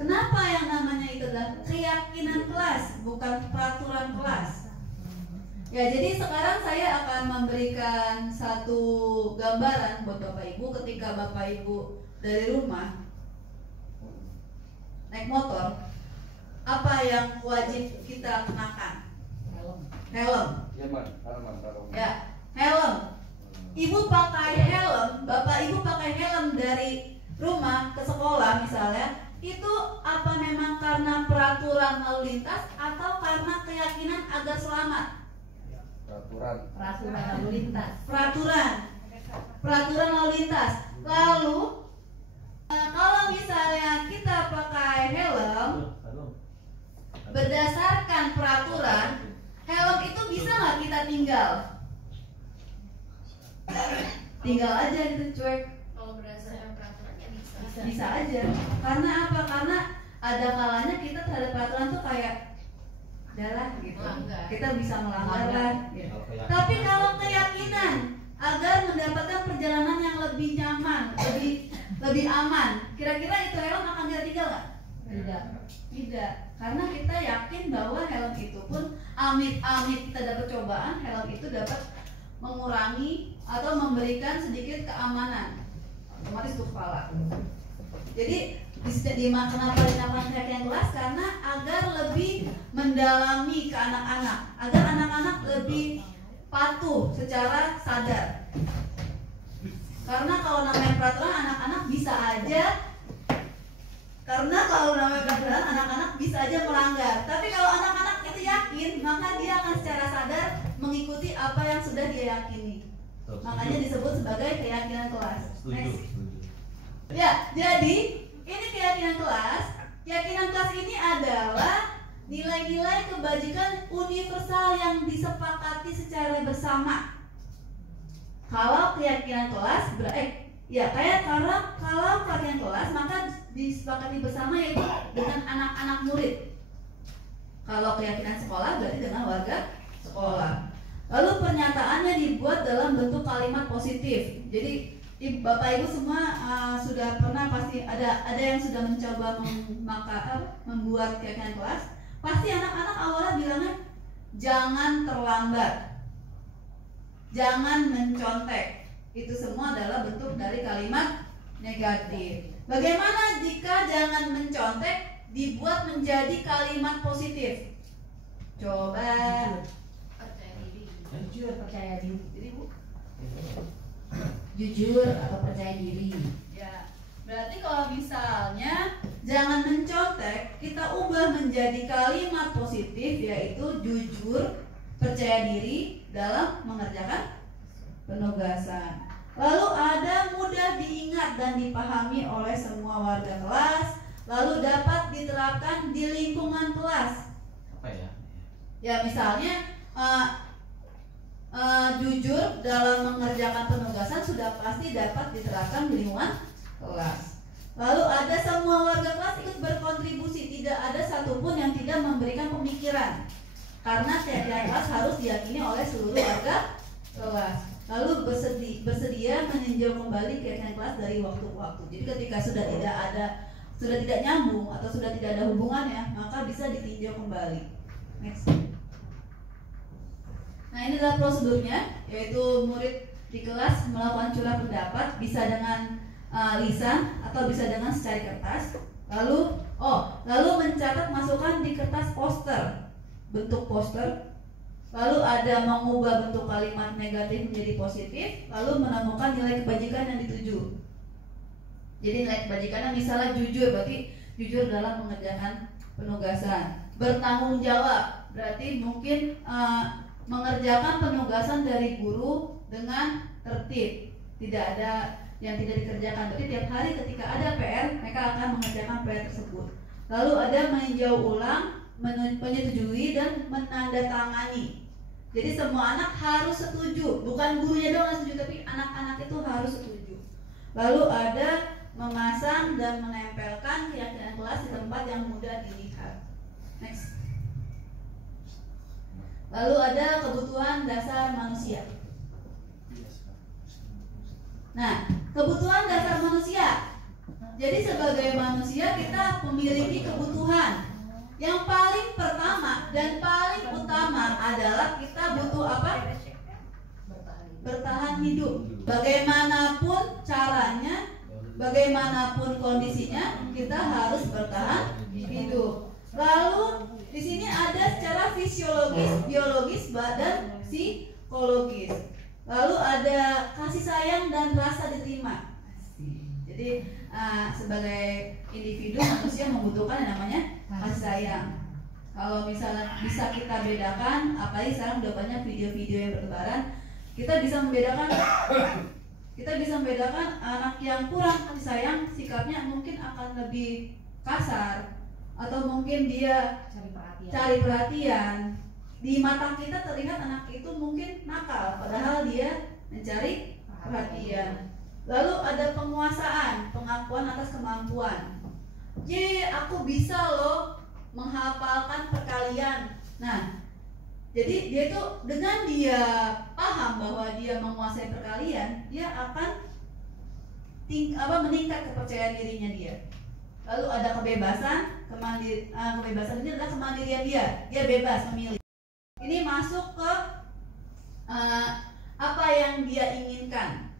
Kenapa yang namanya itu adalah keyakinan kelas, bukan peraturan kelas? Ya, jadi sekarang saya akan memberikan satu gambaran buat Bapak Ibu ketika Bapak Ibu dari rumah naik motor, apa yang wajib kita kenakan? Helm. Ya, helm. Ibu pakai helm, Bapak Ibu pakai helm dari rumah ke sekolah misalnya, itu apa memang karena peraturan lalu lintas atau karena keyakinan agar selamat? Peraturan lalu lintas. Peraturan lalu lintas. Lalu kalau misalnya kita pakai helm berdasarkan peraturan, helm itu bisa nggak kita tinggal? Tinggal aja gitu, cuek. Kalau berdasarkan peraturannya bisa. Bisa aja. Karena apa? Karena ada kalanya kita terhadap peraturan tuh kayak adalah gitu. Melanggar. Kita bisa melanggar lah. Gitu. Tapi kalau keyakinan agar mendapatkan perjalanan yang lebih nyaman, lebih aman, kira-kira itu helm akan kita tinggal nggak? Tidak. Karena kita yakin bahwa helm itu pun amit-amit kita dapat cobaan, helm itu dapat mengurangi atau memberikan sedikit keamanan otomatis untuk kepala. Jadi kenapa dinamakan keyakinan kelas? Karena agar lebih mendalami ke anak-anak, agar anak-anak lebih patuh secara sadar. Karena kalau namanya peraturan anak-anak bisa aja, karena kalau namanya peraturan anak-anak bisa aja melanggar. Tapi kalau anak-anak itu yakin, maka dia akan secara sadar mengikuti apa yang sudah dia yakini. Makanya disebut sebagai keyakinan kelas. Next. Ya, jadi ini keyakinan kelas. Keyakinan kelas ini adalah nilai-nilai kebajikan universal yang disepakati secara bersama. Kalau keyakinan kelas kalau keyakinan kelas maka disepakati bersama yaitu dengan anak-anak murid. Kalau keyakinan sekolah berarti dengan warga sekolah. Lalu pernyataannya dibuat dalam bentuk kalimat positif. Jadi Bapak Ibu semua sudah pernah pasti ada yang sudah mencoba membuat keyakinan kelas. Pasti anak-anak awalnya bilangnya jangan terlambat, jangan mencontek. Itu semua adalah bentuk dari kalimat negatif. Bagaimana jika jangan mencontek dibuat menjadi kalimat positif? Coba. Percaya diri. Bu. Jujur atau percaya diri. Ya. Berarti kalau misalnya jangan mencontek, kita ubah menjadi kalimat positif yaitu jujur, percaya diri dalam mengerjakan penugasan. Lalu ada mudah diingat dan dipahami oleh semua warga kelas, lalu dapat diterapkan di lingkungan kelas. Apa ya? Ya misalnya jujur dalam mengerjakan penugasan sudah pasti dapat diterapkan di lingkungan kelas. Lalu ada semua warga kelas ikut berkontribusi, tidak ada satupun yang tidak memberikan pemikiran, karena tiap-tiap kelas harus diyakini oleh seluruh warga kelas. Lalu bersedia meninjau kembali kegiatan kelas dari waktu ke waktu. Jadi ketika sudah tidak nyambung atau sudah tidak ada hubungannya, maka bisa ditinjau kembali. Next. Nah, ini adalah prosedurnya, yaitu murid di kelas melakukan curah pendapat bisa dengan lisan atau bisa dengan secari kertas. Lalu mencatat masukan di kertas poster, bentuk poster. Lalu ada mengubah bentuk kalimat negatif menjadi positif. Lalu menemukan nilai kebajikan yang dituju. Jadi nilai kebajikannya misalnya jujur, berarti jujur dalam mengerjakan penugasan. Bertanggung jawab, berarti mungkin mengerjakan penugasan dari guru dengan tertib, tidak ada yang tidak dikerjakan. Berarti tiap hari ketika ada PR, mereka akan mengerjakan PR tersebut. Lalu ada meninjau ulang, menyetujui dan menandatangani. Jadi semua anak harus setuju, bukan gurunya doang yang setuju, tapi anak-anak itu harus setuju. Lalu ada memasang dan menempelkan keyakinan kelas di tempat yang mudah dilihat. Next. Lalu ada kebutuhan dasar manusia. Nah, kebutuhan dasar manusia. Jadi sebagai manusia kita memiliki kebutuhan. Yang paling pertama dan paling utama adalah kita butuh apa? Bertahan hidup. Bagaimanapun caranya, bagaimanapun kondisinya, kita harus bertahan hidup. Lalu di sini ada secara fisiologis, biologis, dan psikologis. Lalu ada kasih sayang dan rasa diterima. Jadi sebagai individu manusia membutuhkan yang namanya kasih sayang. Kalau misalnya bisa kita bedakan, apalagi sekarang udah banyak video-video yang bertebaran, kita bisa membedakan anak yang kurang kasih sayang, sikapnya mungkin akan lebih kasar, atau mungkin dia cari perhatian. Di mata kita terlihat anak itu mungkin nakal, padahal dia mencari perhatian. Lalu ada penguasaan, pengakuan atas kemampuan. Aku bisa loh menghafalkan perkalian. Nah, jadi dia itu dengan dia paham bahwa dia menguasai perkalian, dia akan meningkat kepercayaan dirinya dia. Lalu ada kebebasan, kebebasan ini adalah kemandirian dia. Dia bebas memilih. Ini masuk ke apa yang dia inginkan.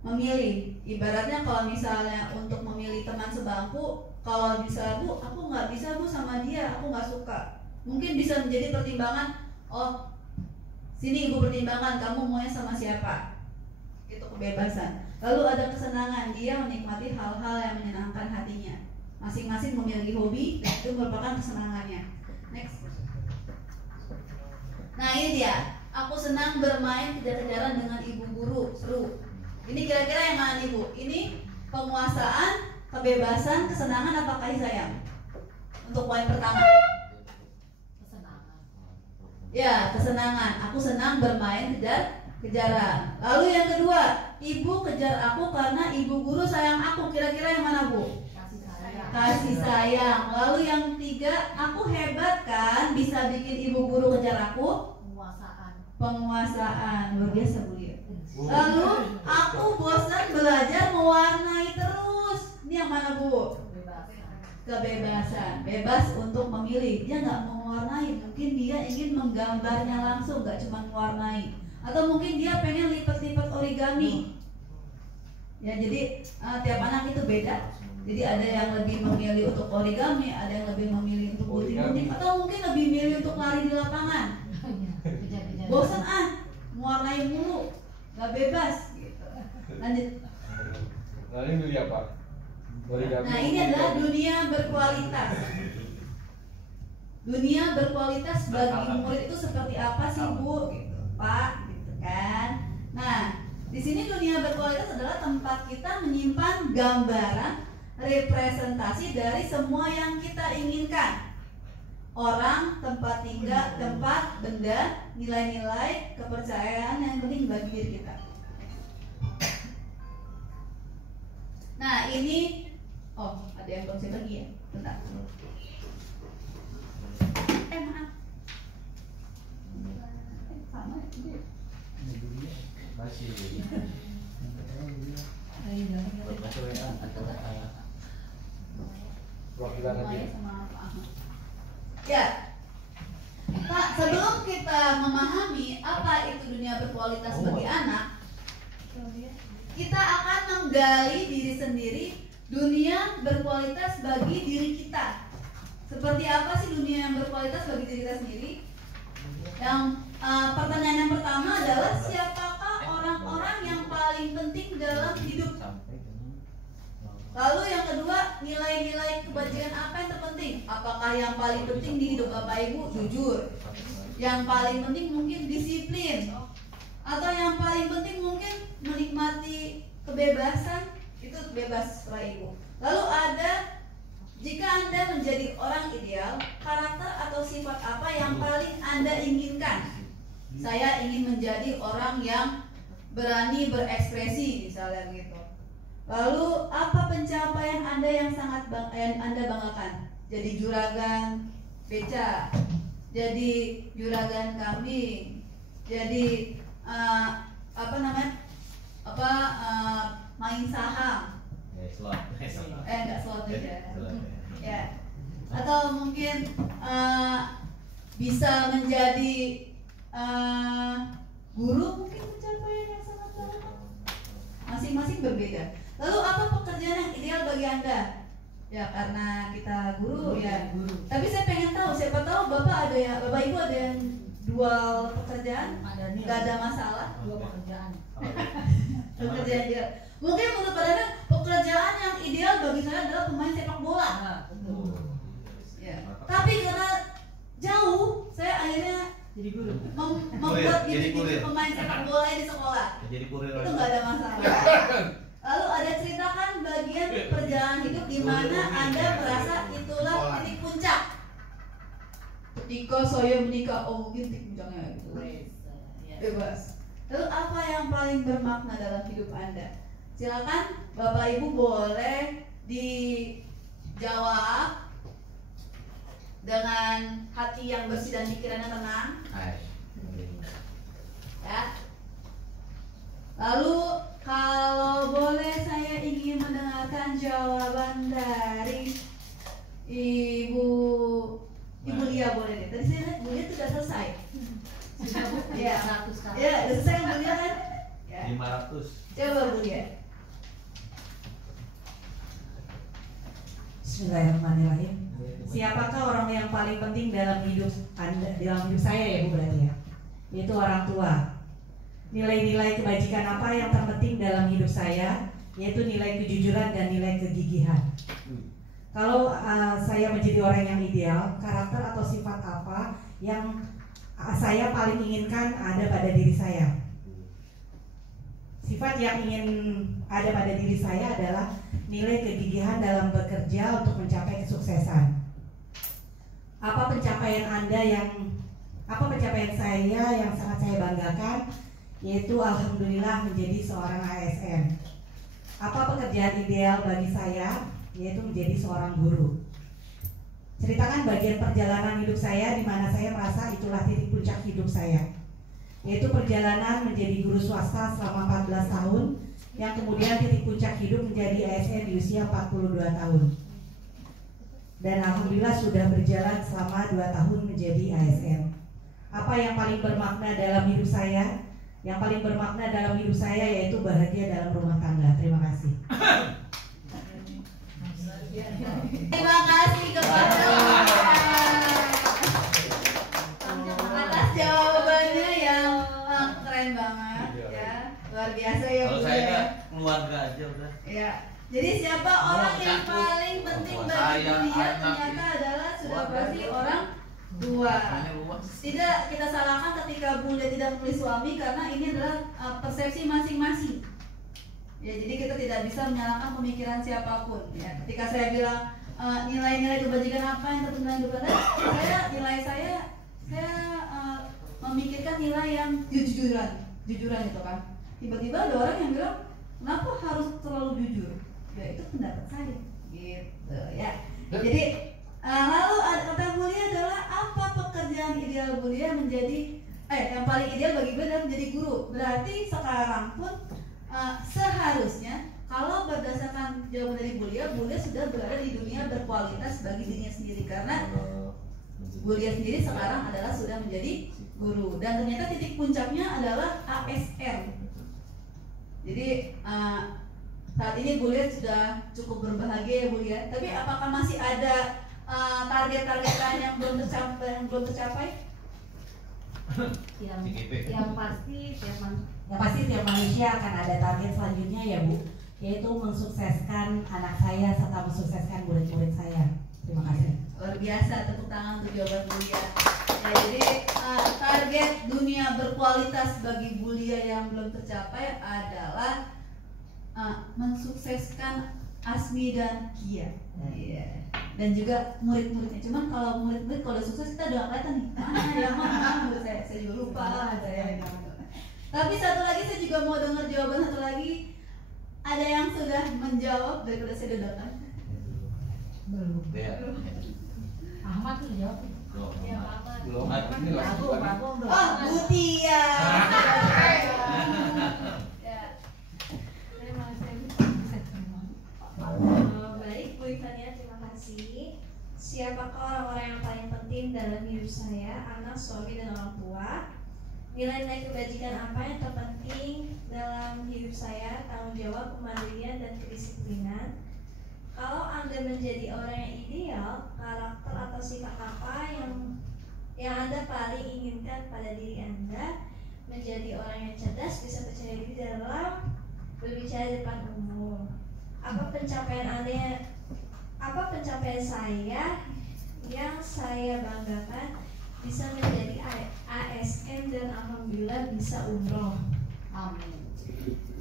Memilih. Ibaratnya kalau misalnya untuk memilih teman sebangku, kalau bisa Bu, aku nggak bisa Bu sama dia, aku nggak suka. Mungkin bisa menjadi pertimbangan. Oh, sini Ibu pertimbangkan, kamu maunya sama siapa? Itu kebebasan. Lalu ada kesenangan, dia menikmati hal-hal yang menyenangkan hatinya. Masing-masing memiliki hobi, dan itu merupakan kesenangannya. Next. Nah ini dia, aku senang bermain kejar-kejaran dengan ibu guru, seru. Ini kira-kira yang mana nih Bu? Ini penguasaan, kebebasan, kesenangan, apa kasih sayang? Untuk poin pertama. Ya, kesenangan. Aku senang bermain kejar-kejaran. Lalu yang kedua, ibu kejar aku karena ibu guru sayang aku. Kira-kira yang mana Bu? Kasih sayang. Lalu yang ketiga, aku hebat kan bisa bikin ibu guru kejar aku? Penguasaan. Luar biasa Bu ya. Lalu aku bosan belajar mewarnai terus. Ini yang mana Bu? Kebebasan. Bebas untuk memilih. Dia nggak mau mewarnai. Mungkin dia ingin menggambarnya langsung, nggak cuma mewarnai. Atau mungkin dia pengen lipat-lipat origami. Ya jadi tiap anak itu beda. Jadi ada yang lebih memilih untuk origami, ada yang lebih memilih untuk gunting-gunting, atau mungkin lebih milih untuk lari di lapangan. Bosan mewarnai mulu, nggak bebas gitu. Lanjut. Lari milih apa? Origami. Nah ini adalah dunia berkualitas. Dunia berkualitas bagi murid itu seperti apa sih Bu? Gitu, Pak, gitu kan. Nah di sini dunia berkualitas adalah tempat kita menyimpan gambaran representasi dari semua yang kita inginkan. orang, tempat tinggal, tempat, benda, nilai-nilai, kepercayaan yang penting bagi diri kita. Nah ini, oh ada yang belum saya bagi ya, bentar. Maaf. Sama ini. Masih. Ya, Pak, sebelum kita memahami apa itu dunia berkualitas bagi anak, kita akan menggali diri sendiri dunia berkualitas bagi diri kita. Seperti apa sih dunia yang berkualitas bagi diri kita sendiri? Yang pertanyaan yang pertama adalah siapakah orang-orang yang paling penting dalam hidup? Lalu yang kedua, nilai-nilai kebajikan apa yang terpenting? Apakah yang paling penting di hidup Bapak Ibu? Jujur. Yang paling penting mungkin disiplin. Atau yang paling penting mungkin menikmati kebebasan, itu bebas Bapak Ibu. Lalu ada, jika Anda menjadi orang ideal, karakter atau sifat apa yang paling Anda inginkan? Saya ingin menjadi orang yang berani berekspresi, misalnya gitu. Lalu apa pencapaian Anda yang sangat Anda banggakan? Jadi juragan beca, jadi juragan kambing, jadi main saham. Enggak slot aja. Ya. Atau mungkin bisa menjadi guru, mungkin pencapaian yang sangat bangga. Masing-masing berbeda. Lalu apa pekerjaan yang ideal bagi Anda? Ya karena kita guru ya. Tapi saya pengen tahu, siapa tahu Bapak Ibu ada yang dual pekerjaan? Gak ada masalah. Dua pekerjaan. Pekerjaan ideal. Mungkin menurut Anda pekerjaan yang ideal bagi saya adalah pemain sepak bola. Ya. Tapi karena jauh, saya akhirnya Jadi guru. membuat pemain sepak bola di sekolah. Jadi kurir. Itu nggak ada masalah. Lalu ada ceritakan bagian perjalanan hidup di mana Anda merasa itulah titik puncak. Ketika saya menikah, oh mungkin titik puncaknya gitu. Bebas. Lalu apa yang paling bermakna dalam hidup Anda? Silakan Bapak Ibu boleh dijawab dengan hati yang bersih dan pikirannya tenang. Ya. Lalu kalau boleh saya ingin mendengarkan jawaban dari Ibu Lia, boleh deh. Tadi saya lihat Bu Lia sudah selesai. Ya, ya, sudah selesai Bu Lia kan? Ya. 500. Coba Bu Lia. Bismillahirrahmanirrahim. Siapakah orang yang paling penting dalam hidup Anda, dalam hidup saya ya Bu berarti ya? Yaitu orang tua. Nilai-nilai kebajikan apa yang terpenting dalam hidup saya? Yaitu nilai kejujuran dan nilai kegigihan. Kalau saya menjadi orang yang ideal, karakter atau sifat apa yang saya paling inginkan ada pada diri saya? Sifat yang ingin ada pada diri saya adalah nilai kegigihan dalam bekerja untuk mencapai kesuksesan. Apa pencapaian saya yang sangat saya banggakan? Yaitu alhamdulillah menjadi seorang ASN. Apa pekerjaan ideal bagi saya? Yaitu menjadi seorang guru. Ceritakan bagian perjalanan hidup saya di mana saya merasa itulah titik puncak hidup saya. Yaitu perjalanan menjadi guru swasta selama 14 tahun, yang kemudian titik puncak hidup menjadi ASN di usia 42 tahun. Dan alhamdulillah sudah berjalan selama 2 tahun menjadi ASN. Apa yang paling bermakna dalam hidup saya? Yang paling bermakna dalam hidup saya yaitu bahagia dalam rumah tangga. Terima kasih. Terima kasih kepada atas jawabannya yang keren banget ya, luar biasa ya. Kalau saya keluarga aja udah. Ya. Jadi siapa orang yang paling penting bagi dunia ternyata adalah sudah pasti orang tua. Tidak kita salahkan ketika Bunda tidak memilih suami karena ini adalah persepsi masing-masing. Ya, jadi kita tidak bisa menyalahkan pemikiran siapapun. Ya, ketika saya bilang nilai-nilai kebajikan apa yang tertera di depan saya memikirkan nilai yang jujuran itu kan. Tiba-tiba ada orang yang bilang kenapa harus terlalu jujur? Ya itu pendapat saya gitu ya. Jadi lalu kata mulia adalah apa pekerjaan ideal mulia menjadi yang paling ideal bagi mulia adalah menjadi guru. Berarti sekarang pun seharusnya kalau berdasarkan jawaban dari mulia sudah berada di dunia berkualitas bagi dirinya sendiri, karena mulia sendiri sekarang adalah sudah menjadi guru, dan ternyata titik puncaknya adalah ASR. Jadi saat ini mulia sudah cukup berbahagia ya mulia, tapi apakah masih ada target-target lain yang belum tercapai? Yang pasti tiap manusia akan ada target selanjutnya ya Bu, yaitu mensukseskan anak saya serta mensukseskan murid-murid saya. Terima kasih. Luar biasa, tepuk tangan untuk jawaban Bulia. Ya, jadi target dunia berkualitas bagi Bulia yang belum tercapai adalah mensukseskan Asmi dan Kia. Iya. Dan juga murid-muridnya. Cuman kalau murid-murid kalau udah sukses kita udah kelihatan nih. Yang mana menurut saya juga lupa saya. Tapi satu lagi saya juga mau dengar jawaban satu lagi. Ada yang sudah menjawab daripada saya dadakan? Belum. Ya. Ahmad tuh jawab. Belum. Ini langsung. Oh, Butia. Baik, Bu Ivania, terima kasih. Siapakah orang-orang yang paling penting dalam hidup saya? Anak, suami, dan orang tua. Nilai-nilai kebajikan apa yang terpenting dalam hidup saya? Tanggung jawab, kemandirian, dan kedisiplinan. Kalau Anda menjadi orang yang ideal, karakter atau sikap apa yang Anda paling inginkan pada diri Anda? Menjadi orang yang cerdas, bisa percaya diri dalam berbicara di depan umum. Apa pencapaian saya yang saya banggakan? Bisa menjadi ASN dan alhamdulillah bisa umroh. Amin.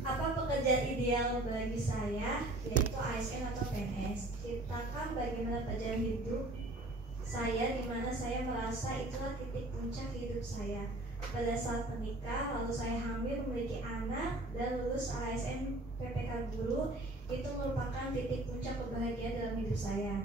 Apa pekerjaan ideal bagi saya, yaitu ASN atau PNS? Ceritakan bagaimana perjalanan hidup saya, di mana saya merasa itulah titik puncak hidup saya. Pada saat menikah, lalu saya hamil, memiliki anak, dan lulus ASN PPK guru, itu merupakan titik puncak kebahagiaan dalam hidup saya.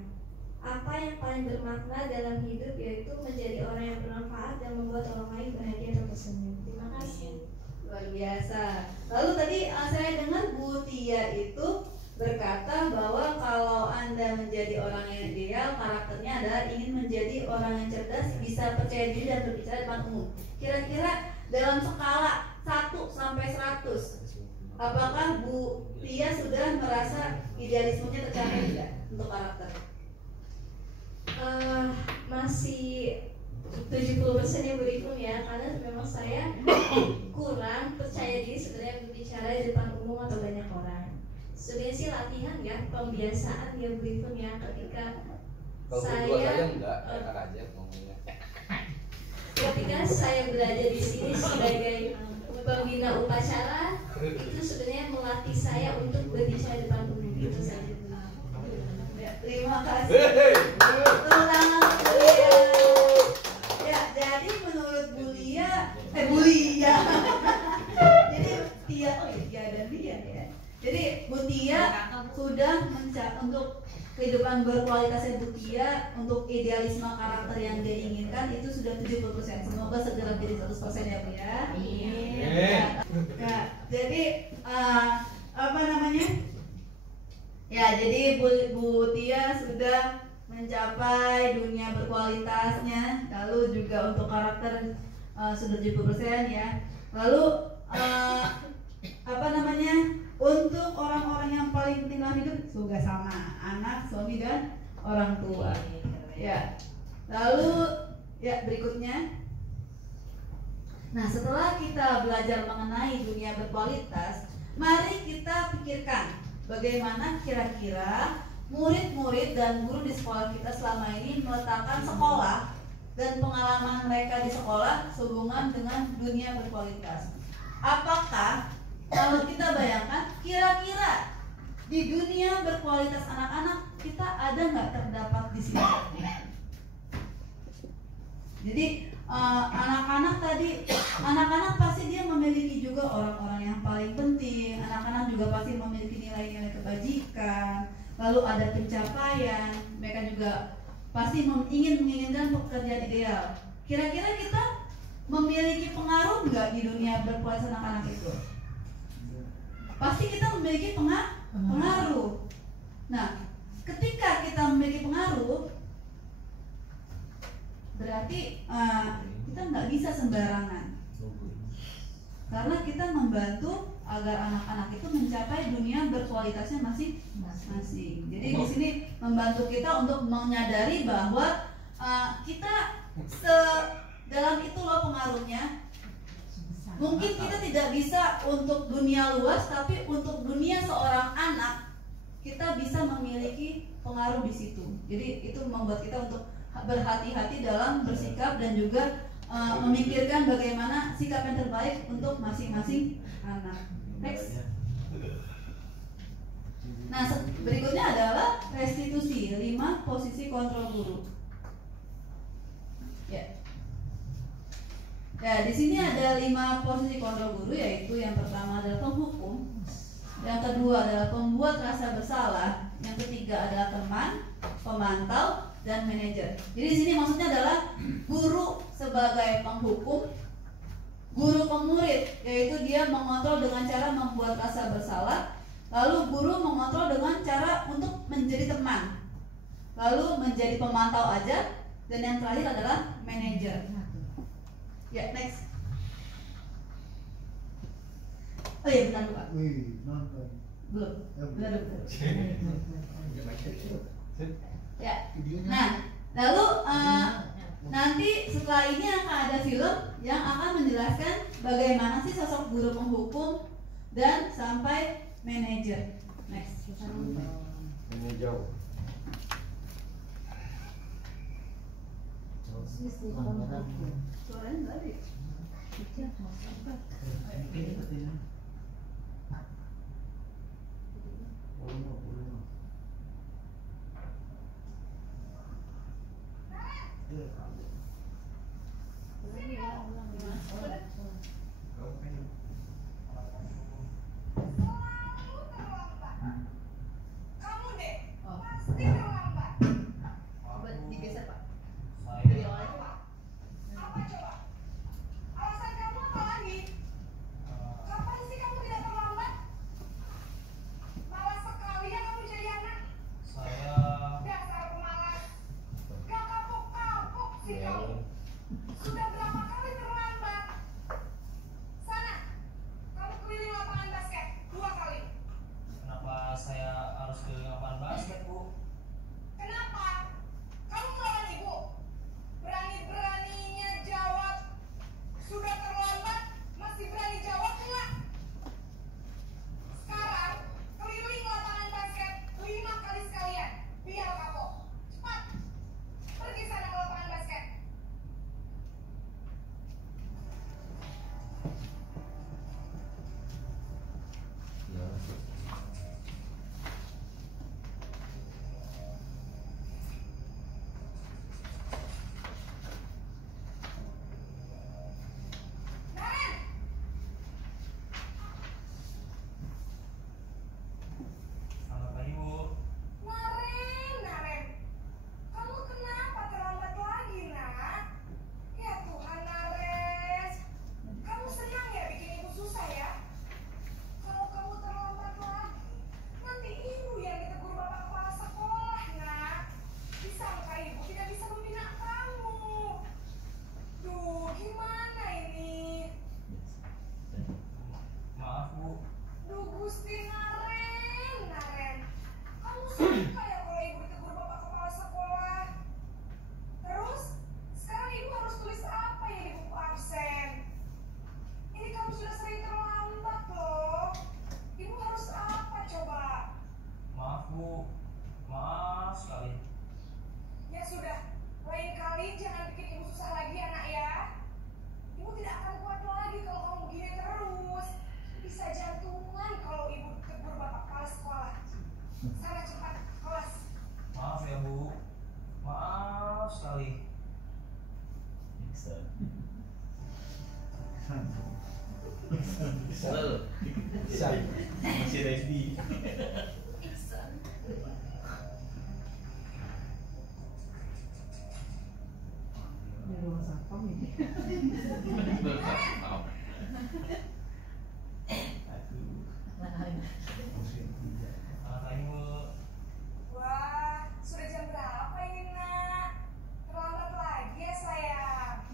Apa yang paling bermakna dalam hidup, yaitu menjadi orang yang bermanfaat dan membuat orang lain bahagia dan tersenyum. Terima kasih. Luar biasa. Lalu tadi saya dengar Bu Tia itu berkata bahwa kalau Anda menjadi orang yang ideal, karakternya adalah ingin menjadi orang yang cerdas, bisa percaya diri dan berbicara di depan umum. Kira-kira dalam skala 1 sampai 100, apakah Bu Tia sudah merasa idealismenya tercapai tidak untuk karakter? Masih 70% ya Bu Rikun ya, karena memang saya kurang percaya diri sebenarnya berbicara di depan umum atau banyak orang. Sebenarnya sih latihan ya, pembiasaan ya Bu Rikun ya, ketika ketika saya belajar di sini sebagai pembina upacara, itu sebenarnya melatih saya untuk berbicara di depan umum, itu saja. Terima kasih. Tangan Bulia. Ya, jadi menurut Bulia, jadi Tia, Tia dan Lia ya. Jadi Bu Tia sudah untuk kehidupan berkualitasnya Bu Tia, untuk idealisme karakter yang dia inginkan itu sudah 70%. Semoga segera jadi 100% ya Bu ya. Ya, jadi apa namanya? Ya, jadi Bu Tia sudah mencapai dunia berkualitasnya, lalu juga untuk karakter sudah 70% ya. Lalu apa namanya? Untuk orang-orang yang paling penting dalam hidup juga sama, anak, suami, dan orang tua. Ya. Lalu ya berikutnya. Nah, setelah kita belajar mengenai dunia berkualitas, mari kita pikirkan bagaimana kira-kira murid-murid dan guru di sekolah kita selama ini meletakkan sekolah dan pengalaman mereka di sekolah sehubungan dengan dunia berkualitas. Apakah kalau kita bayangkan kira-kira Di dunia berkualitas anak-anak, kita ada nggak terdapat di sini? Jadi anak-anak pasti dia memiliki juga orang-orang yang paling penting. Anak-anak juga pasti memiliki nilai-nilai kebajikan. Lalu ada pencapaian. Mereka juga pasti menginginkan pekerjaan ideal. Kira-kira kita memiliki pengaruh nggak di dunia berkualitas anak-anak itu? Pasti kita memiliki pengaruh. Nah, ketika kita memiliki pengaruh, berarti kita nggak bisa sembarangan, karena kita membantu agar anak-anak itu mencapai dunia berkualitasnya masing-masing. Jadi di sini membantu kita untuk menyadari bahwa kita dalam itu loh pengaruhnya. Mungkin kita tidak bisa untuk dunia luas, tapi untuk dunia seorang anak kita bisa memiliki pengaruh di situ. Jadi itu membuat kita untuk berhati-hati dalam bersikap dan juga memikirkan bagaimana sikap yang terbaik untuk masing-masing anak. Next. Nah, berikutnya adalah restitusi, 5 posisi kontrol guru. Ya, di sini ada 5 posisi kontrol guru, yaitu yang pertama adalah penghukum, yang kedua adalah pembuat rasa bersalah, yang ketiga adalah teman, pemantau, dan manajer. Jadi di sini maksudnya adalah guru sebagai penghukum, guru pemurid, yaitu dia mengontrol dengan cara membuat rasa bersalah, lalu guru mengontrol dengan cara untuk menjadi teman, lalu menjadi pemantau aja, dan yang terakhir adalah manajer. Ya, next. Oh iya, bentar Pak. Belum. Belum. Ya. Nah, lalu nanti setelah ini akan ada film yang akan menjelaskan bagaimana sih sosok guru penghukum dan sampai manajer. Next. Manajer. Suaranya nggak ada. Coba digeser Pak. Dari awalnya Pak. Masih ready. Di ruang sapam ini. Wah, sudah jam berapa ini nak? Terlambat lagi ya sayang.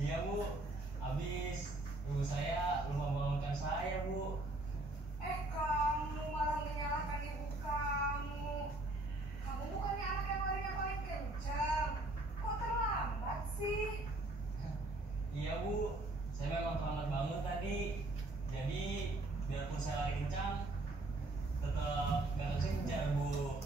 Iya bu, habis ibu saya lupa bangunkan saya bu. Kamu malah menyalahkan ibu kamu. Kamu bukannya anak yang larinya paling kencang. Kok terlambat sih? Iya bu, saya memang terlambat bangun tadi. Jadi biarpun saya lari kencang, tetap gak kencang bu.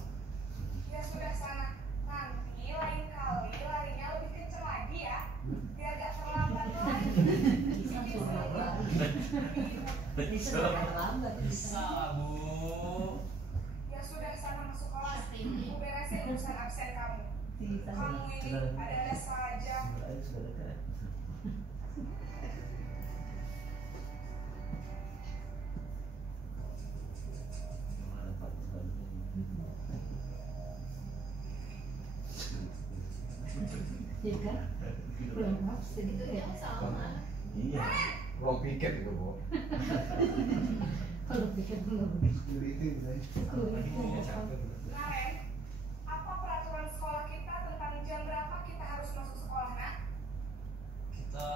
Ya sudah sana. Nanti lain kali larinya lebih kencang lagi ya. Biar gak terlambat lagi. Bisa lah bu. Ya sudah sana masuk kelas. Aku beresin urusan absen kamu. Kamu ini ada-ada saja. Iya kan? Belum absen itu ya. Iya. Ruang piket itu, Bu. Kalau pikir belum. Naren, apa peraturan sekolah kita tentang jam berapa kita harus masuk sekolah, nak? Kita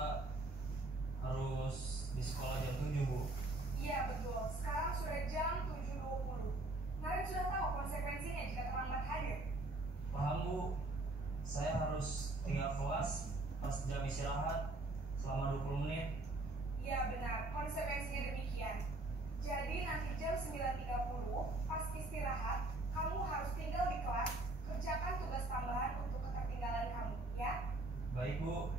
harus di sekolah jam 7 bu. Iya betul, sekarang sudah jam 7.20. Naren sudah tahu konsekuensinya jika terlambat hadir. Paham bu, saya harus tinggal kelas pas jam istirahat selama 20 menit. Iya benar, konsekuensinya demikian. Jadi nanti jam 9.30 pas istirahat, kamu harus tinggal di kelas, kerjakan tugas tambahan untuk ketertinggalan kamu, ya? Baik bu.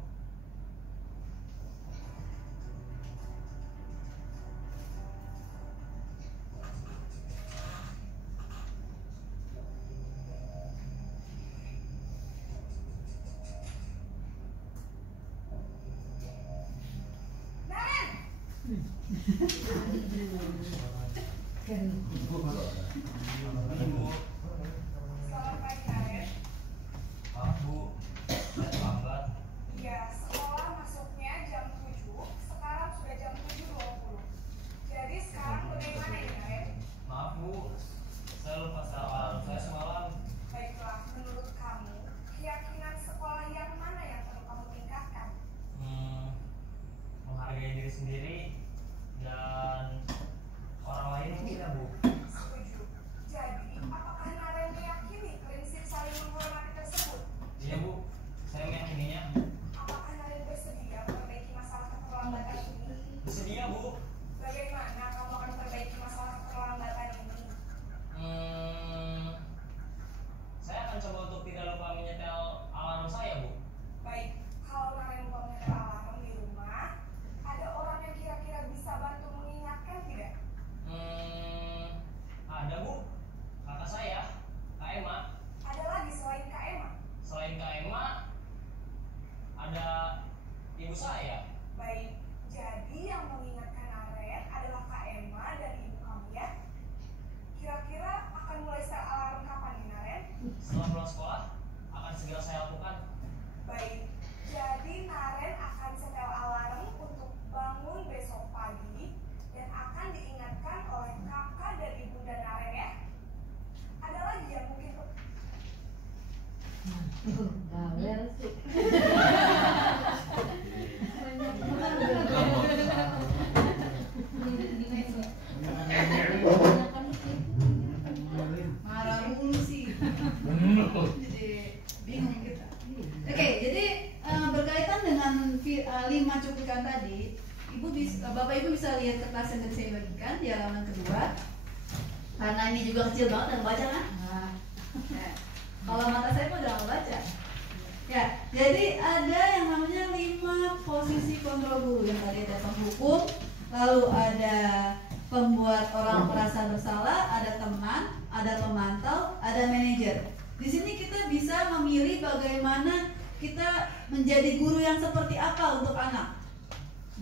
Selamat pagi, Naren. Maaf bu, saya terlambat. Iya, sekolah masuknya jam 7, sekarang sudah jam 7.20. Jadi sekarang bagaimana ya, Naren? Maaf bu, saya lupa setel alarm saya semalam. Baiklah, menurut kamu, keyakinan sekolah yang mana yang perlu kamu tingkatkan? Menghargai diri sendiri dan orang lain mungkin ya bu. Setuju. Jadi, apakah Naren meyakini prinsip saling menghormati tersebut? Iya bu, saya meyakininya. Apakah Naren bersedia memperbaiki masalah keterlambatan ini? Bersedia bu. Bagaimana kamu akan memperbaiki masalah keterlambatan ini? Saya akan coba untuk tidak lupa menyetel alarm saya bu. Baik, kalau Naren lupa menyetel alarm di rumah, ada orang yang kira-kira bisa bantu mengingatkan tidak? Ada bu, kakak saya, Kak Emma. Ada lagi selain Kak Emma? Selain Kak Emma, ada ibu saya. Baik, jadi yang mengingatkan Naren adalah Kak Emma dan ibu kamu ya? Kira-kira akan mulai setel alarm kapan nih, Naren? Setelah pulang sekolah, akan segera saya lakukan. Baik, jadi Naren akan setel alarm untuk bangun besok pagi dan akan diingatkan oleh kakak dan ibunda Naren ya. Ada lagi yang mungkin Bawel sih. Marah mulu sih. Jadi bingung kita. Oke, jadi berkaitan dengan 5 cuplikan tadi, Bapak Ibu bisa lihat kertas yang tadi saya bagikan di halaman kedua. Karena ini juga kecil banget dan baca kan? Ya. Kalau mata saya pun udah baca. Ya, jadi ada yang namanya 5 posisi kontrol guru. Yang tadi ada penghukum, lalu ada pembuat orang merasa bersalah, ada teman, ada pemantau, ada manajer. Di sini kita bisa memilih bagaimana kita menjadi guru yang seperti apa untuk anak.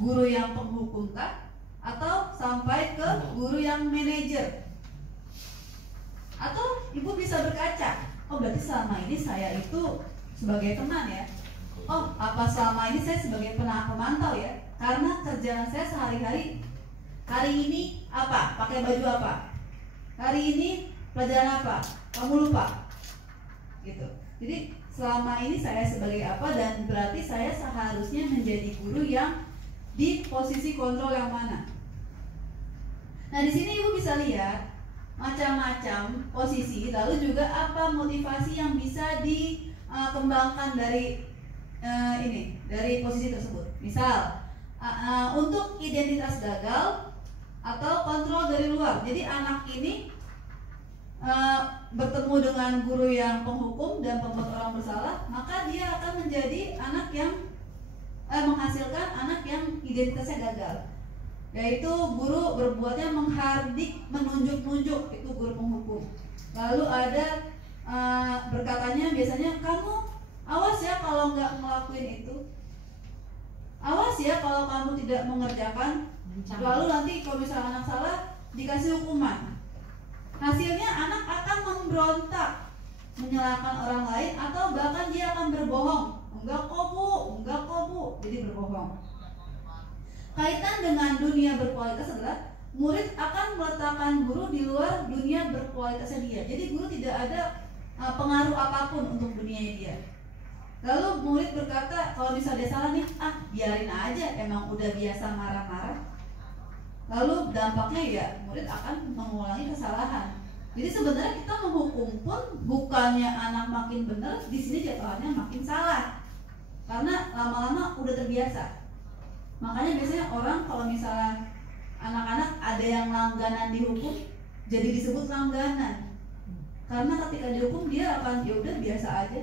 guru yang penghukum kah? Atau sampai ke guru yang manajer? Atau ibu bisa berkaca, oh berarti selama ini saya itu sebagai teman ya. Oh, apa selama ini saya sebagai pemantau ya? Karena kerjaan saya sehari-hari, hari ini apa? Pakai baju apa? Hari ini pelajaran apa? Kamu lupa? Gitu. Jadi selama ini saya sebagai apa, dan berarti saya seharusnya menjadi guru yang di posisi kontrol yang mana? Nah, di sini ibu bisa lihat macam-macam posisi, lalu juga apa motivasi yang bisa dikembangkan dari dari posisi tersebut. Misal untuk identitas gagal atau kontrol dari luar. Jadi anak ini bertemu dengan guru yang penghukum dan pembuat orang bersalah, maka dia akan menjadi anak yang menghasilkan anak yang identitasnya gagal, yaitu guru berbuatnya menghardik, menunjuk-nunjuk, itu guru penghukum. Lalu ada berkatanya biasanya, kamu awas ya kalau nggak ngelakuin itu, awas ya kalau kamu tidak mengerjakan. Lalu nanti kalau misalnya anak salah dikasih hukuman. Hasilnya anak akan memberontak, menyalahkan orang lain, atau bahkan dia akan berbohong. Enggak kok bu, jadi berbohong. Kaitan dengan dunia berkualitas adalah murid akan meletakkan guru di luar dunia berkualitasnya dia. Jadi guru tidak ada pengaruh apapun untuk dunianya dia. Lalu murid berkata, kalau misalnya dia salah nih, biarin aja, emang udah biasa marah-marah. Lalu dampaknya ya murid akan mengulangi kesalahan. Jadi sebenarnya kita menghukum pun bukannya anak makin benar, di sini jatuhannya makin salah. Karena lama-lama udah terbiasa. Makanya biasanya orang kalau misalnya anak-anak ada yang langganan dihukum, jadi disebut langganan. Karena ketika dihukum dia akan ya udah biasa aja.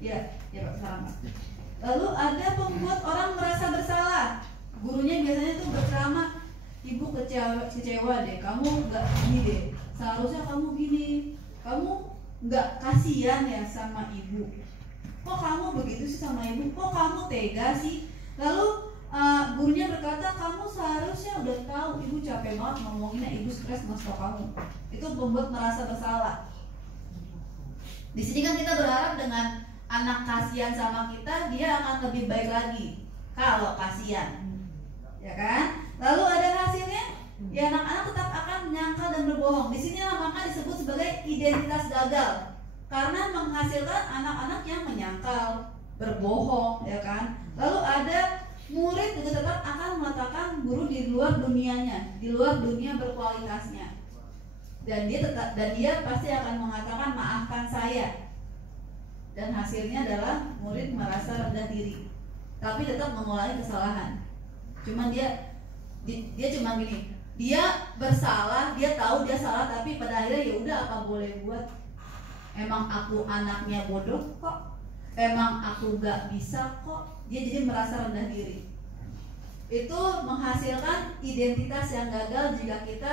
Ya Pak, sekarang Pak. Lalu ada pembuat orang merasa bersalah. Gurunya biasanya tuh berceramah, ibu kecewa deh, kamu nggak gini deh, seharusnya kamu gini, kamu nggak kasihan ya sama ibu, kok kamu begitu sih sama ibu, kok kamu tega sih. Lalu gurunya berkata, kamu seharusnya udah tahu ibu capek banget ngomonginnya, ibu stres mas kamu. Itu membuat merasa bersalah. Di sini kan kita berharap dengan anak kasihan sama kita, dia akan lebih baik lagi kalau kasihan, ya kan? Lalu ada hasilnya, ya anak-anak tetap akan menyangkal dan berbohong. Di sini maka disebut sebagai identitas gagal, karena menghasilkan anak-anak yang menyangkal, berbohong, ya kan? Lalu ada murid juga tetap akan meletakkan guru di luar dunianya, di luar dunia berkualitasnya. Dan dia pasti akan mengatakan maafkan saya. Dan hasilnya adalah murid merasa rendah diri, tapi tetap mengulangi kesalahan. Cuman dia cuma gini, dia bersalah, dia tahu dia salah, tapi pada akhirnya ya udah apa boleh buat. Emang aku anaknya bodoh kok, emang aku gak bisa kok. Dia jadi merasa rendah diri. Itu menghasilkan identitas yang gagal jika kita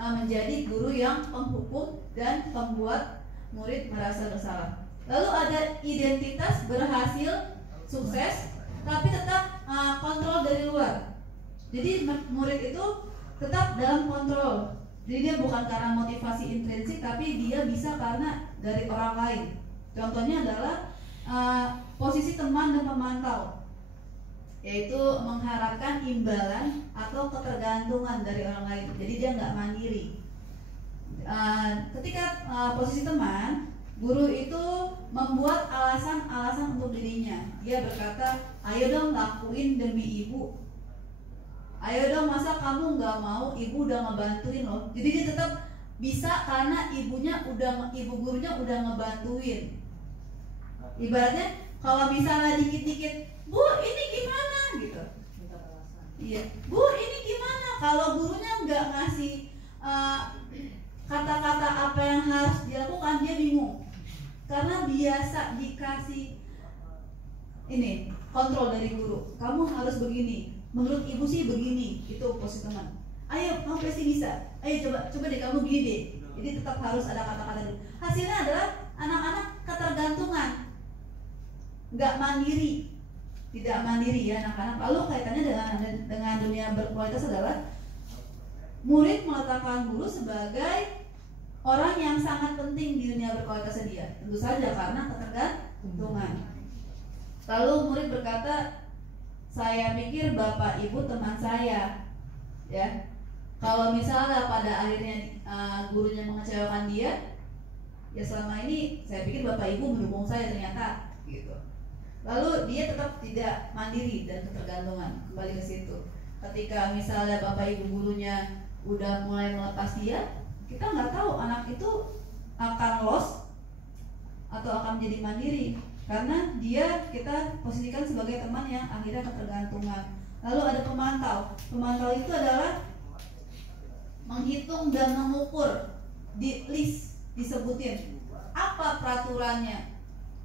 menjadi guru yang penghukum dan membuat murid merasa bersalah. Lalu ada identitas berhasil, sukses, tapi tetap kontrol dari luar. Jadi murid itu tetap dalam kontrol. Jadi dia bukan karena motivasi intrinsik, tapi dia bisa karena dari orang lain. Contohnya adalah posisi teman dan pemantau, yaitu mengharapkan imbalan atau ketergantungan dari orang lain. Jadi dia nggak mandiri. Ketika posisi teman, guru itu membuat alasan-alasan untuk dirinya. Dia berkata, ayo dong lakuin demi ibu. Ayo dong, masa kamu nggak mau, ibu udah ngebantuin loh. Jadi dia tetap bisa karena ibu gurunya udah ngebantuin. Ibaratnya kalau misalnya dikit-dikit, bu ini gimana gitu. Iya, bu ini gimana? Kalau gurunya nggak ngasih kata-kata apa yang harus dilakukan, dia bingung. Karena biasa dikasih ini kontrol dari guru. Kamu harus begini. Menurut ibu sih begini. Itu posisi teman. Ayo, kamu pasti bisa. Ayo coba deh kamu gini deh. Jadi tetap harus ada kata-kata dulu. Hasilnya adalah anak-anak ketergantungan, nggak mandiri, tidak mandiri ya anak-anak. Lalu kaitannya dengan dunia berkualitas adalah murid meletakkan guru sebagai orang yang sangat penting di dunia berkualitas dia. Tentu saja karena ketergantungan. Lalu murid berkata, saya pikir bapak ibu teman saya, ya. Kalau misalnya pada akhirnya gurunya mengecewakan dia, ya selama ini saya pikir bapak ibu mendukung saya ternyata, gitu. Lalu dia tetap tidak mandiri dan ketergantungan, kembali ke situ. Ketika misalnya bapak ibu gurunya udah mulai melepas dia, kita nggak tahu anak itu akan lost atau akan menjadi mandiri, karena dia kita posisikan sebagai teman yang akhirnya ketergantungan. Lalu ada pemantau. Pemantau itu adalah menghitung dan mengukur, di list, disebutin apa peraturannya.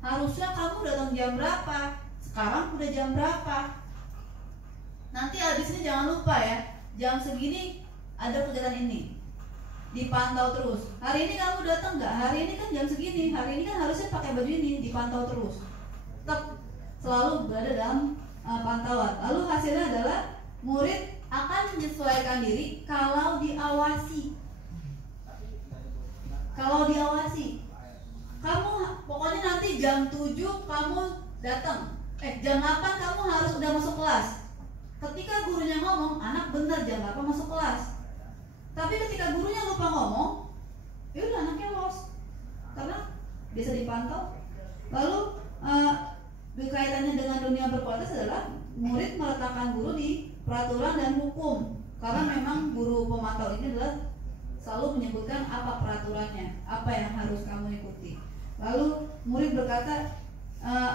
Harusnya kamu datang jam berapa, sekarang udah jam berapa. Nanti habisnya jangan lupa ya, jam segini ada kegiatan ini, dipantau terus. Hari ini kamu datang nggak? Hari ini kan jam segini, hari ini kan harusnya pakai baju ini, dipantau terus. Tetap selalu berada dalam pantauan. Lalu hasilnya adalah murid akan menyesuaikan diri kalau diawasi. Kalau diawasi, kamu pokoknya nanti jam 7 kamu datang, jam 8 kamu harus udah masuk kelas. Ketika gurunya ngomong, anak benar jam 8 masuk kelas. Tapi ketika gurunya lupa ngomong, ya udah anaknya lost, karena bisa dipantau. Lalu berkaitannya dengan dunia berkualitas adalah murid meletakkan guru di peraturan dan hukum, karena memang guru pemantau ini adalah selalu menyebutkan apa peraturannya, apa yang harus kamu ikuti. Lalu murid berkata,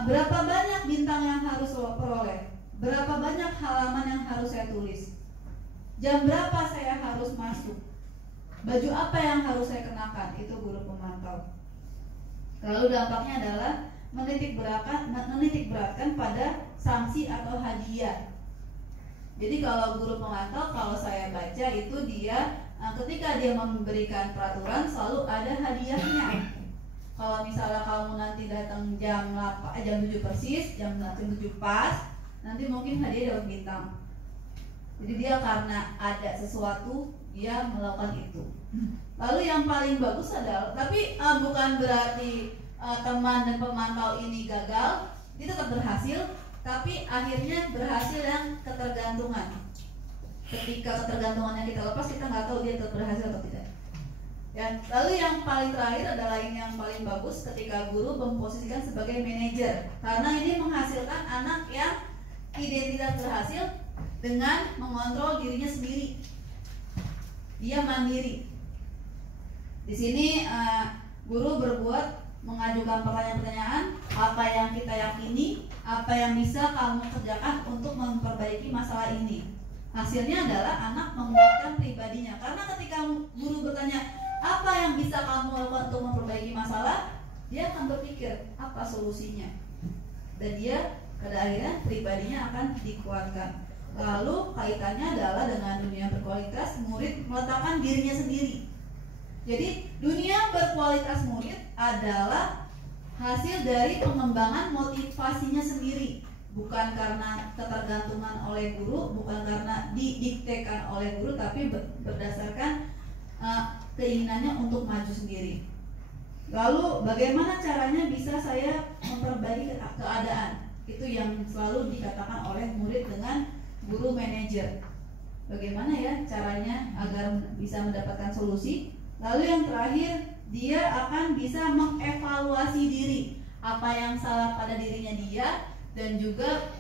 berapa banyak bintang yang harus lo peroleh, berapa banyak halaman yang harus saya tulis, jam berapa saya harus masuk, baju apa yang harus saya kenakan. Itu guru pemantau. Lalu dampaknya adalah menitik beratkan pada sanksi atau hadiah. Jadi kalau guru pemantau, kalau saya baca itu dia ketika dia memberikan peraturan selalu ada hadiahnya. Kalau misalnya kamu nanti datang jam 7 persis, jam 7 pas, nanti mungkin hadiah dapat bintang. Jadi dia karena ada sesuatu, dia melakukan itu. Lalu yang paling bagus adalah, tapi bukan berarti teman dan pemantau ini gagal, dia tetap berhasil. Tapi akhirnya berhasil yang ketergantungan. Ketika ketergantungannya kita lepas, kita nggak tahu dia tetap berhasil atau tidak. Ya, lalu yang paling terakhir adalah ini yang paling bagus, ketika guru memposisikan sebagai manajer, karena ini menghasilkan anak yang identitas berhasil dengan mengontrol dirinya sendiri. Dia mandiri. Di sini guru berbuat mengajukan pertanyaan-pertanyaan, apa yang kita yakini, apa yang bisa kamu kerjakan untuk memperbaiki masalah ini. Hasilnya adalah anak menguatkan pribadinya, karena ketika guru bertanya apa yang bisa kamu lakukan untuk memperbaiki masalah, dia akan berpikir apa solusinya, dan dia pada akhirnya pribadinya akan dikuatkan. Lalu kaitannya adalah dengan dunia berkualitas, murid meletakkan dirinya sendiri. Jadi dunia berkualitas murid adalah hasil dari pengembangan motivasinya sendiri, bukan karena ketergantungan oleh guru, bukan karena didiktekan oleh guru, tapi berdasarkan keinginannya untuk maju sendiri. Lalu bagaimana caranya bisa saya memperbaiki keadaan? Itu yang selalu dikatakan oleh murid dengan guru manajer. Bagaimana ya caranya agar bisa mendapatkan solusi? Lalu yang terakhir, dia akan bisa mengevaluasi diri, apa yang salah pada dirinya dia, dan juga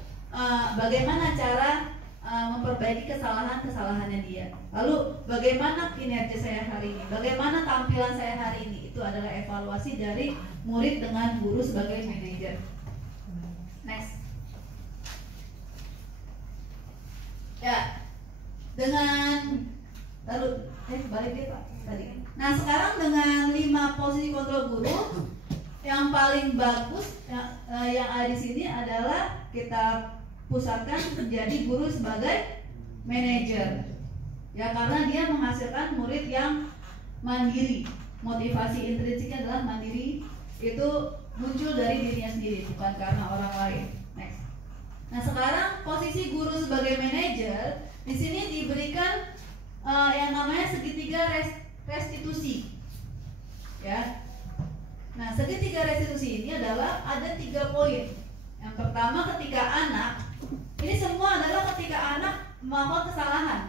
bagaimana cara memperbaiki kesalahan-kesalahannya dia. Lalu bagaimana kinerja saya hari ini, bagaimana tampilan saya hari ini. Itu adalah evaluasi dari murid dengan guru sebagai manajer. Next. Ya, dengan balik deh Pak tadi. Nah sekarang dengan 5 posisi kontrol guru, yang paling bagus yang ada di sini adalah kita pusatkan menjadi guru sebagai manajer. Ya, karena dia menghasilkan murid yang mandiri. Motivasi intrinsiknya adalah mandiri, itu muncul dari dirinya sendiri, bukan karena orang lain. Next. Nah sekarang posisi guru sebagai manajer belajar, di sini diberikan yang namanya segitiga restitusi, ya. Nah, segitiga restitusi ini adalah ada 3 poin. Yang pertama, ketika anak, ini semua adalah ketika anak melakukan kesalahan.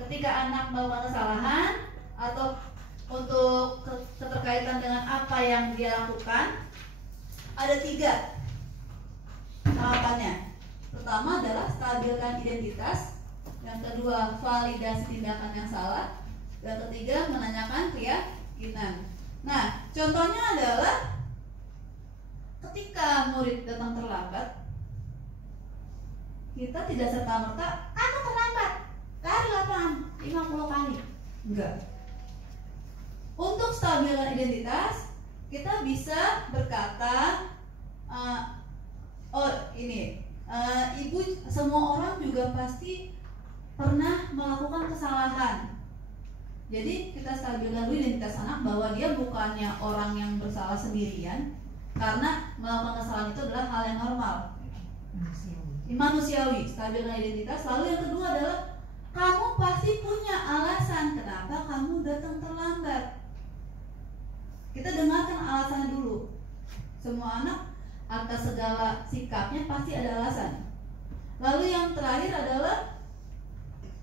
Ketika anak melakukan kesalahan atau untuk keterkaitan dengan apa yang dia lakukan, ada 3 tahapannya. Pertama adalah stabilkan identitas, yang kedua validasi tindakan yang salah, dan ketiga menanyakan keyakinan. Nah, contohnya adalah ketika murid datang terlambat, kita tidak serta-merta "kamu terlambat, lari lapangan 50 kali". Enggak. Untuk stabilkan identitas, kita bisa berkata ibu, semua orang juga pasti pernah melakukan kesalahan. Jadi kita stabilkan dulu identitas anak bahwa dia bukannya orang yang bersalah sendirian, karena melakukan kesalahan itu adalah hal yang normal, manusiawi. Stabilkan identitas. Lalu yang kedua adalah kamu pasti punya alasan kenapa kamu datang terlambat. Kita dengarkan alasannya dulu. Semua anak atas segala sikapnya pasti ada alasan. Lalu yang terakhir adalah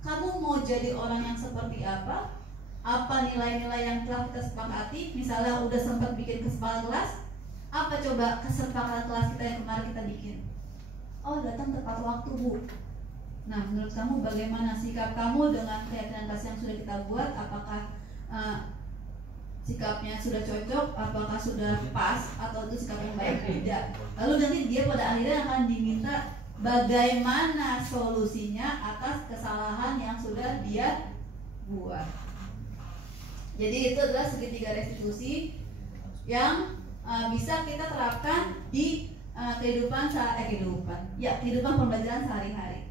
kamu mau jadi orang yang seperti apa? Apa nilai-nilai yang telah kita sepakati? Misalnya udah sempat bikin kesepakatan kelas, apa coba kesepakatan kelas kita yang kemarin kita bikin? Oh, datang tepat waktu, Bu. Nah, menurut kamu bagaimana sikap kamu dengan keyakinan kelas yang sudah kita buat? Apakah sikapnya sudah cocok? Apakah sudah pas? Atau itu sikap yang baik? Tidak. Lalu nanti dia pada akhirnya akan diminta bagaimana solusinya atas kesalahan yang sudah dia buat. Jadi itu adalah segitiga restitusi yang bisa kita terapkan di kehidupan pembelajaran sehari-hari.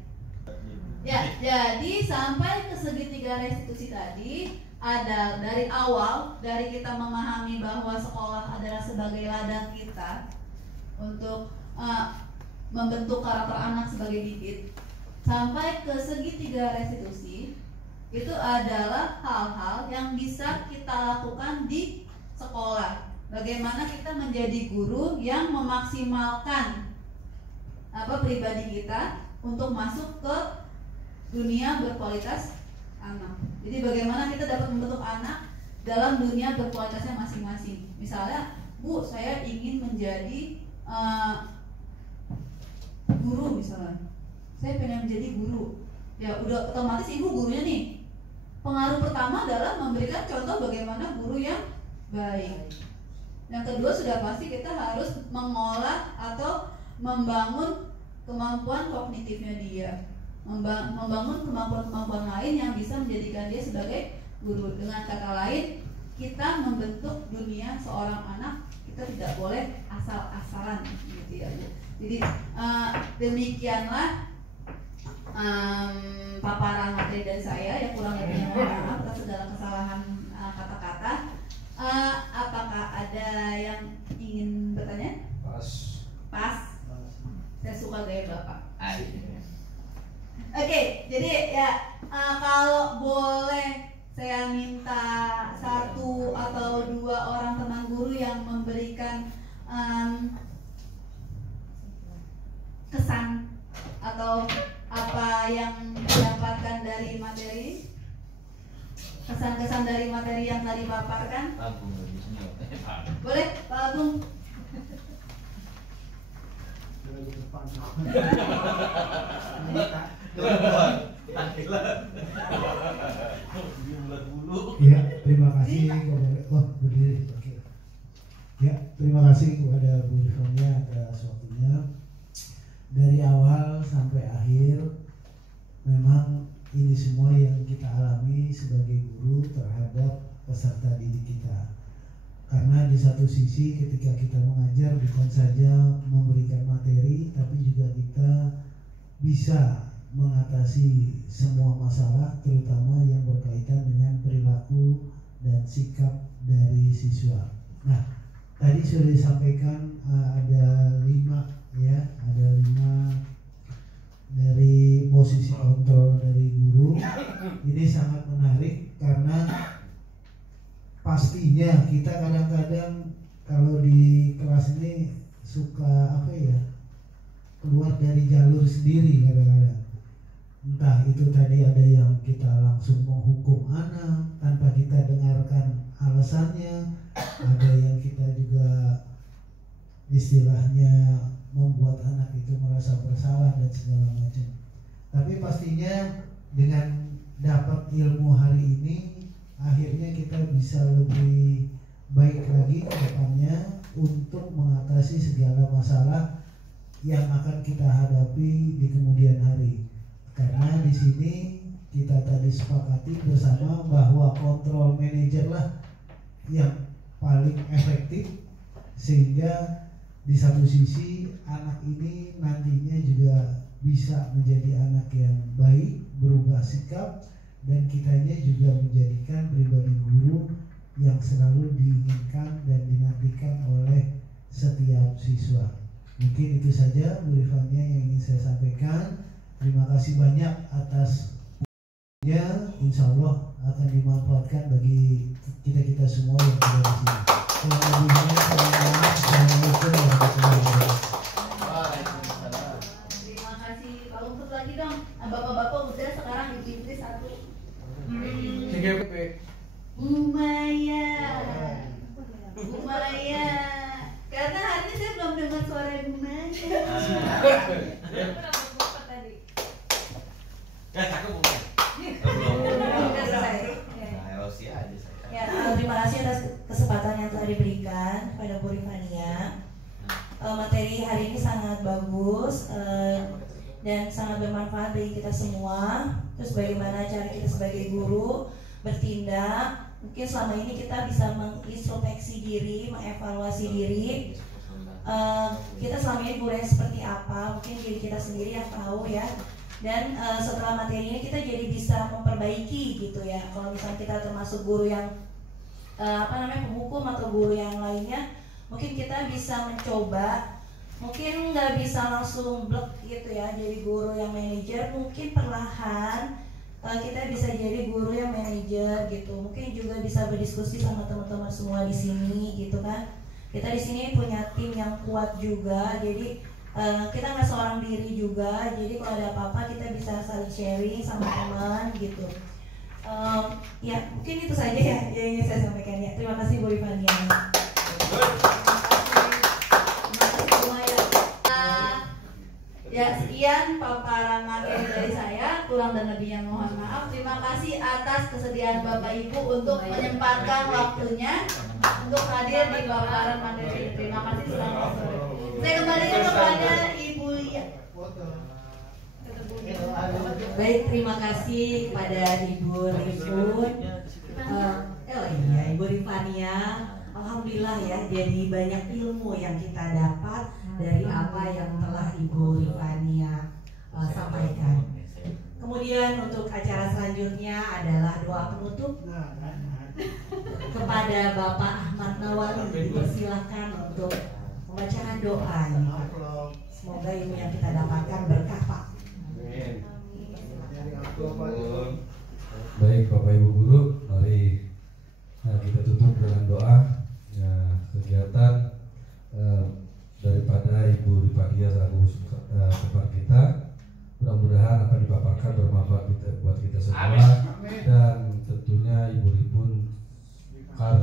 Ya, jadi sampai ke segitiga restitusi tadi ada dari awal, dari kita memahami bahwa sekolah adalah sebagai ladang kita untuk membentuk karakter anak sebagai bibit, sampai ke segitiga restitusi. Itu adalah hal-hal yang bisa kita lakukan di sekolah. Bagaimana kita menjadi guru yang memaksimalkan pribadi kita untuk masuk ke dunia berkualitas anak. Jadi bagaimana kita dapat membentuk anak dalam dunia berkualitasnya masing-masing. Misalnya, Bu, saya ingin menjadi guru misalnya. Saya pengen menjadi guru. Ya udah otomatis ibu gurunya nih. Pengaruh pertama adalah memberikan contoh bagaimana guru yang baik. Yang kedua sudah pasti kita harus mengolah atau membangun kemampuan kognitifnya dia, membangun kemampuan-kemampuan lain yang bisa menjadikan dia sebagai guru. Dengan kata lain, kita membentuk dunia seorang anak, kita tidak boleh asal-asalan gitu ya. Jadi demikianlah paparan materi dari saya, yang kurang lebihnya mohon maaf atas segala kesalahan kata-kata. Apakah ada yang ingin bertanya? Pas. Saya suka gaya Bapak. Oke, jadi ya kalau boleh saya minta 1 atau 2 orang teman guru yang memberikan kesan atau apa yang didapatkan dari materi, kesan-kesan dari materi yang tadi paparkan. Boleh, Pak Agung. Ya, terima kasih berdiri. Oke. Ya, terima kasih kepada Bu Rifania atas waktunya. Dari awal sampai akhir, memang ini semua yang kita alami sebagai guru terhadap peserta didik kita. Karena di satu sisi ketika kita mengajar bukan saja memberikan materi, tapi juga kita bisa mengatasi semua masalah, terutama yang berkaitan dengan perilaku dan sikap dari siswa. Nah, tadi sudah disampaikan ada 5 dari posisi kontrol Ini sangat menarik karena pastinya kita kadang-kadang kalau di kelas ini suka keluar dari jalur sendiri kadang-kadang. Entah itu tadi ada yang kita langsung menghukum anak tanpa kita dengarkan alasannya, ada yang kita juga istilahnya membuat anak itu merasa bersalah dan segala macam. Tapi pastinya dengan dapat ilmu hari ini, akhirnya kita bisa lebih baik lagi ke depannya untuk mengatasi segala masalah yang akan kita hadapi di kemudian hari. Karena di sini kita tadi sepakati bersama bahwa control manager lah yang paling efektif, sehingga di satu sisi anak ini nantinya juga bisa menjadi anak yang baik, berubah sikap, dan kitanya juga menjadikan pribadi guru yang selalu diinginkan dan dinantikan oleh setiap siswa. Mungkin itu saja Bu Rifania yang ingin saya sampaikan. Terima kasih banyak atas waktunya. Insya Allah akan dimanfaatkan bagi kita semua yang ada di sini. Assalamualaikum warahmatullahi wabarakatuh. Terima kasih. Kalau untuk lagi dong, bapak-bapak udah, sekarang ibu-ibu satu. Bu Maya. Karena hari ini saya belum dengar suara Bu Maya. Cakep Bu Maya. Terima kasih atas kesempatan yang telah diberikan kepada Bu Rifania. Materi hari ini sangat bagus dan sangat bermanfaat bagi kita semua. Terus bagaimana cara kita sebagai guru bertindak. Mungkin selama ini kita bisa mengintrospeksi diri, mengevaluasi diri. Kita selama ini gurunya seperti apa, mungkin diri kita sendiri yang tahu ya. Dan setelah materi ini kita jadi bisa memperbaiki gitu ya. Kalau misalnya kita termasuk guru yang penghukum atau guru yang lainnya, mungkin kita bisa mencoba, mungkin nggak bisa langsung blok gitu ya jadi guru yang manajer, mungkin perlahan kita bisa jadi guru yang manajer gitu. Mungkin juga bisa berdiskusi sama teman-teman semua di sini gitu kan. Kita di sini punya tim yang kuat juga, jadi kita nggak seorang diri juga. Jadi kalau ada apa-apa kita bisa saling sharing sama teman gitu. Ya mungkin itu saja ya yang ingin saya sampaikan ya. Terima kasih Bu Rifania. Ya sekian paparan materi dari saya, kurang dan lebihnya mohon maaf. Terima kasih atas kesediaan Bapak Ibu untuk menyempatkan waktunya untuk hadir di paparan materi. Terima kasih, selamat sore. Saya kembalikan kepada Ibu Lia. Baik, terima kasih kepada Ibu Rifun. Ibu Rifania. Alhamdulillah ya, jadi banyak ilmu yang kita dapat dari apa yang telah Ibu Rifania sampaikan. Kemudian untuk acara selanjutnya adalah doa penutup kepada Bapak Ahmad Nawawi. Dipersilahkan untuk membacakan doa. Semoga ilmu yang kita dapatkan berkah Pak. Baik Bapak Ibu Guru, mari kita tutup dengan doa kegiatan daripada Ibu Rifania selaku kepada kita. Mudah-mudahan akan dipaparkan bermanfaat buat kita semua. Dan tentunya Ibu Rifun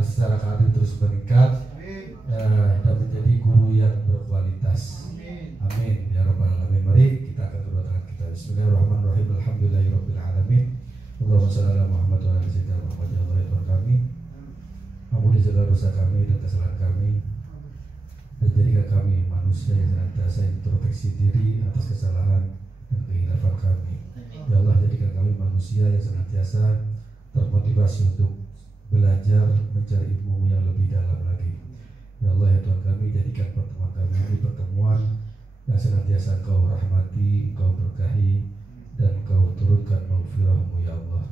secara karir terus meningkat dan menjadi guru yang berkualitas. Amin ya rabbal alamin. Mari kita akan kedua tangan kita. Bismillahirrahmanirrahim. Alhamdulillahirabbil alamin. Allahumma shalli ala Muhammad wa ala sayyidina Muhammad. Ya Allah ya Tuhan kami, ampuni segala dosa kami dan kesalahan kami, dan jadikan kami manusia yang senantiasa introspeksi diri atas kesalahan dan kehilafan kami. Ya Allah, jadikan kami manusia yang senantiasa termotivasi untuk belajar mencari ilmu yang lebih dalam lagi. Ya Allah ya Tuhan kami, jadikan pertemuan kami ini pertemuan yang senantiasa Engkau rahmati, Engkau berkahi, dan Engkau turunkan maghfirah-Mu ya Allah.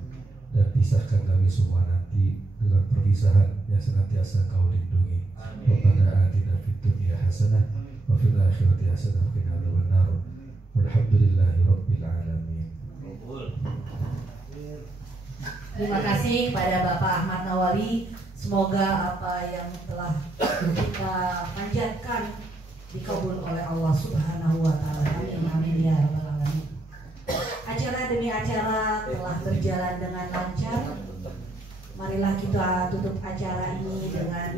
Dan pisahkan kami semua nanti dengan perpisahan yang senantiasa Engkau lindungi. Rabbana atina fid dunya hasanah wa fil akhirati hasanah wa qina adzabannar. Walhamdulillahi rabbil alamin. Terima kasih kepada Bapak Ahmad Nawawi. Semoga apa yang telah kita panjatkan dikabul oleh Allah Subhanahu wa taala. Amin amin ya rabbal alamin. Acara demi acara telah berjalan dengan lancar. Marilah kita tutup acara ini dengan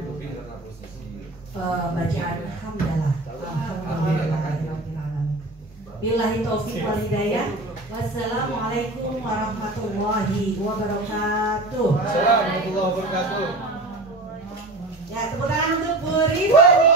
bacaan hamdalah. Alhamdulillahirabbil. Billahi taufiq wal hidayah. Wassalamualaikum warahmatullahi wabarakatuh. Assalamualaikum warahmatullahi wabarakatuh. Ya, tepuk tangan untuk Bu Rifani.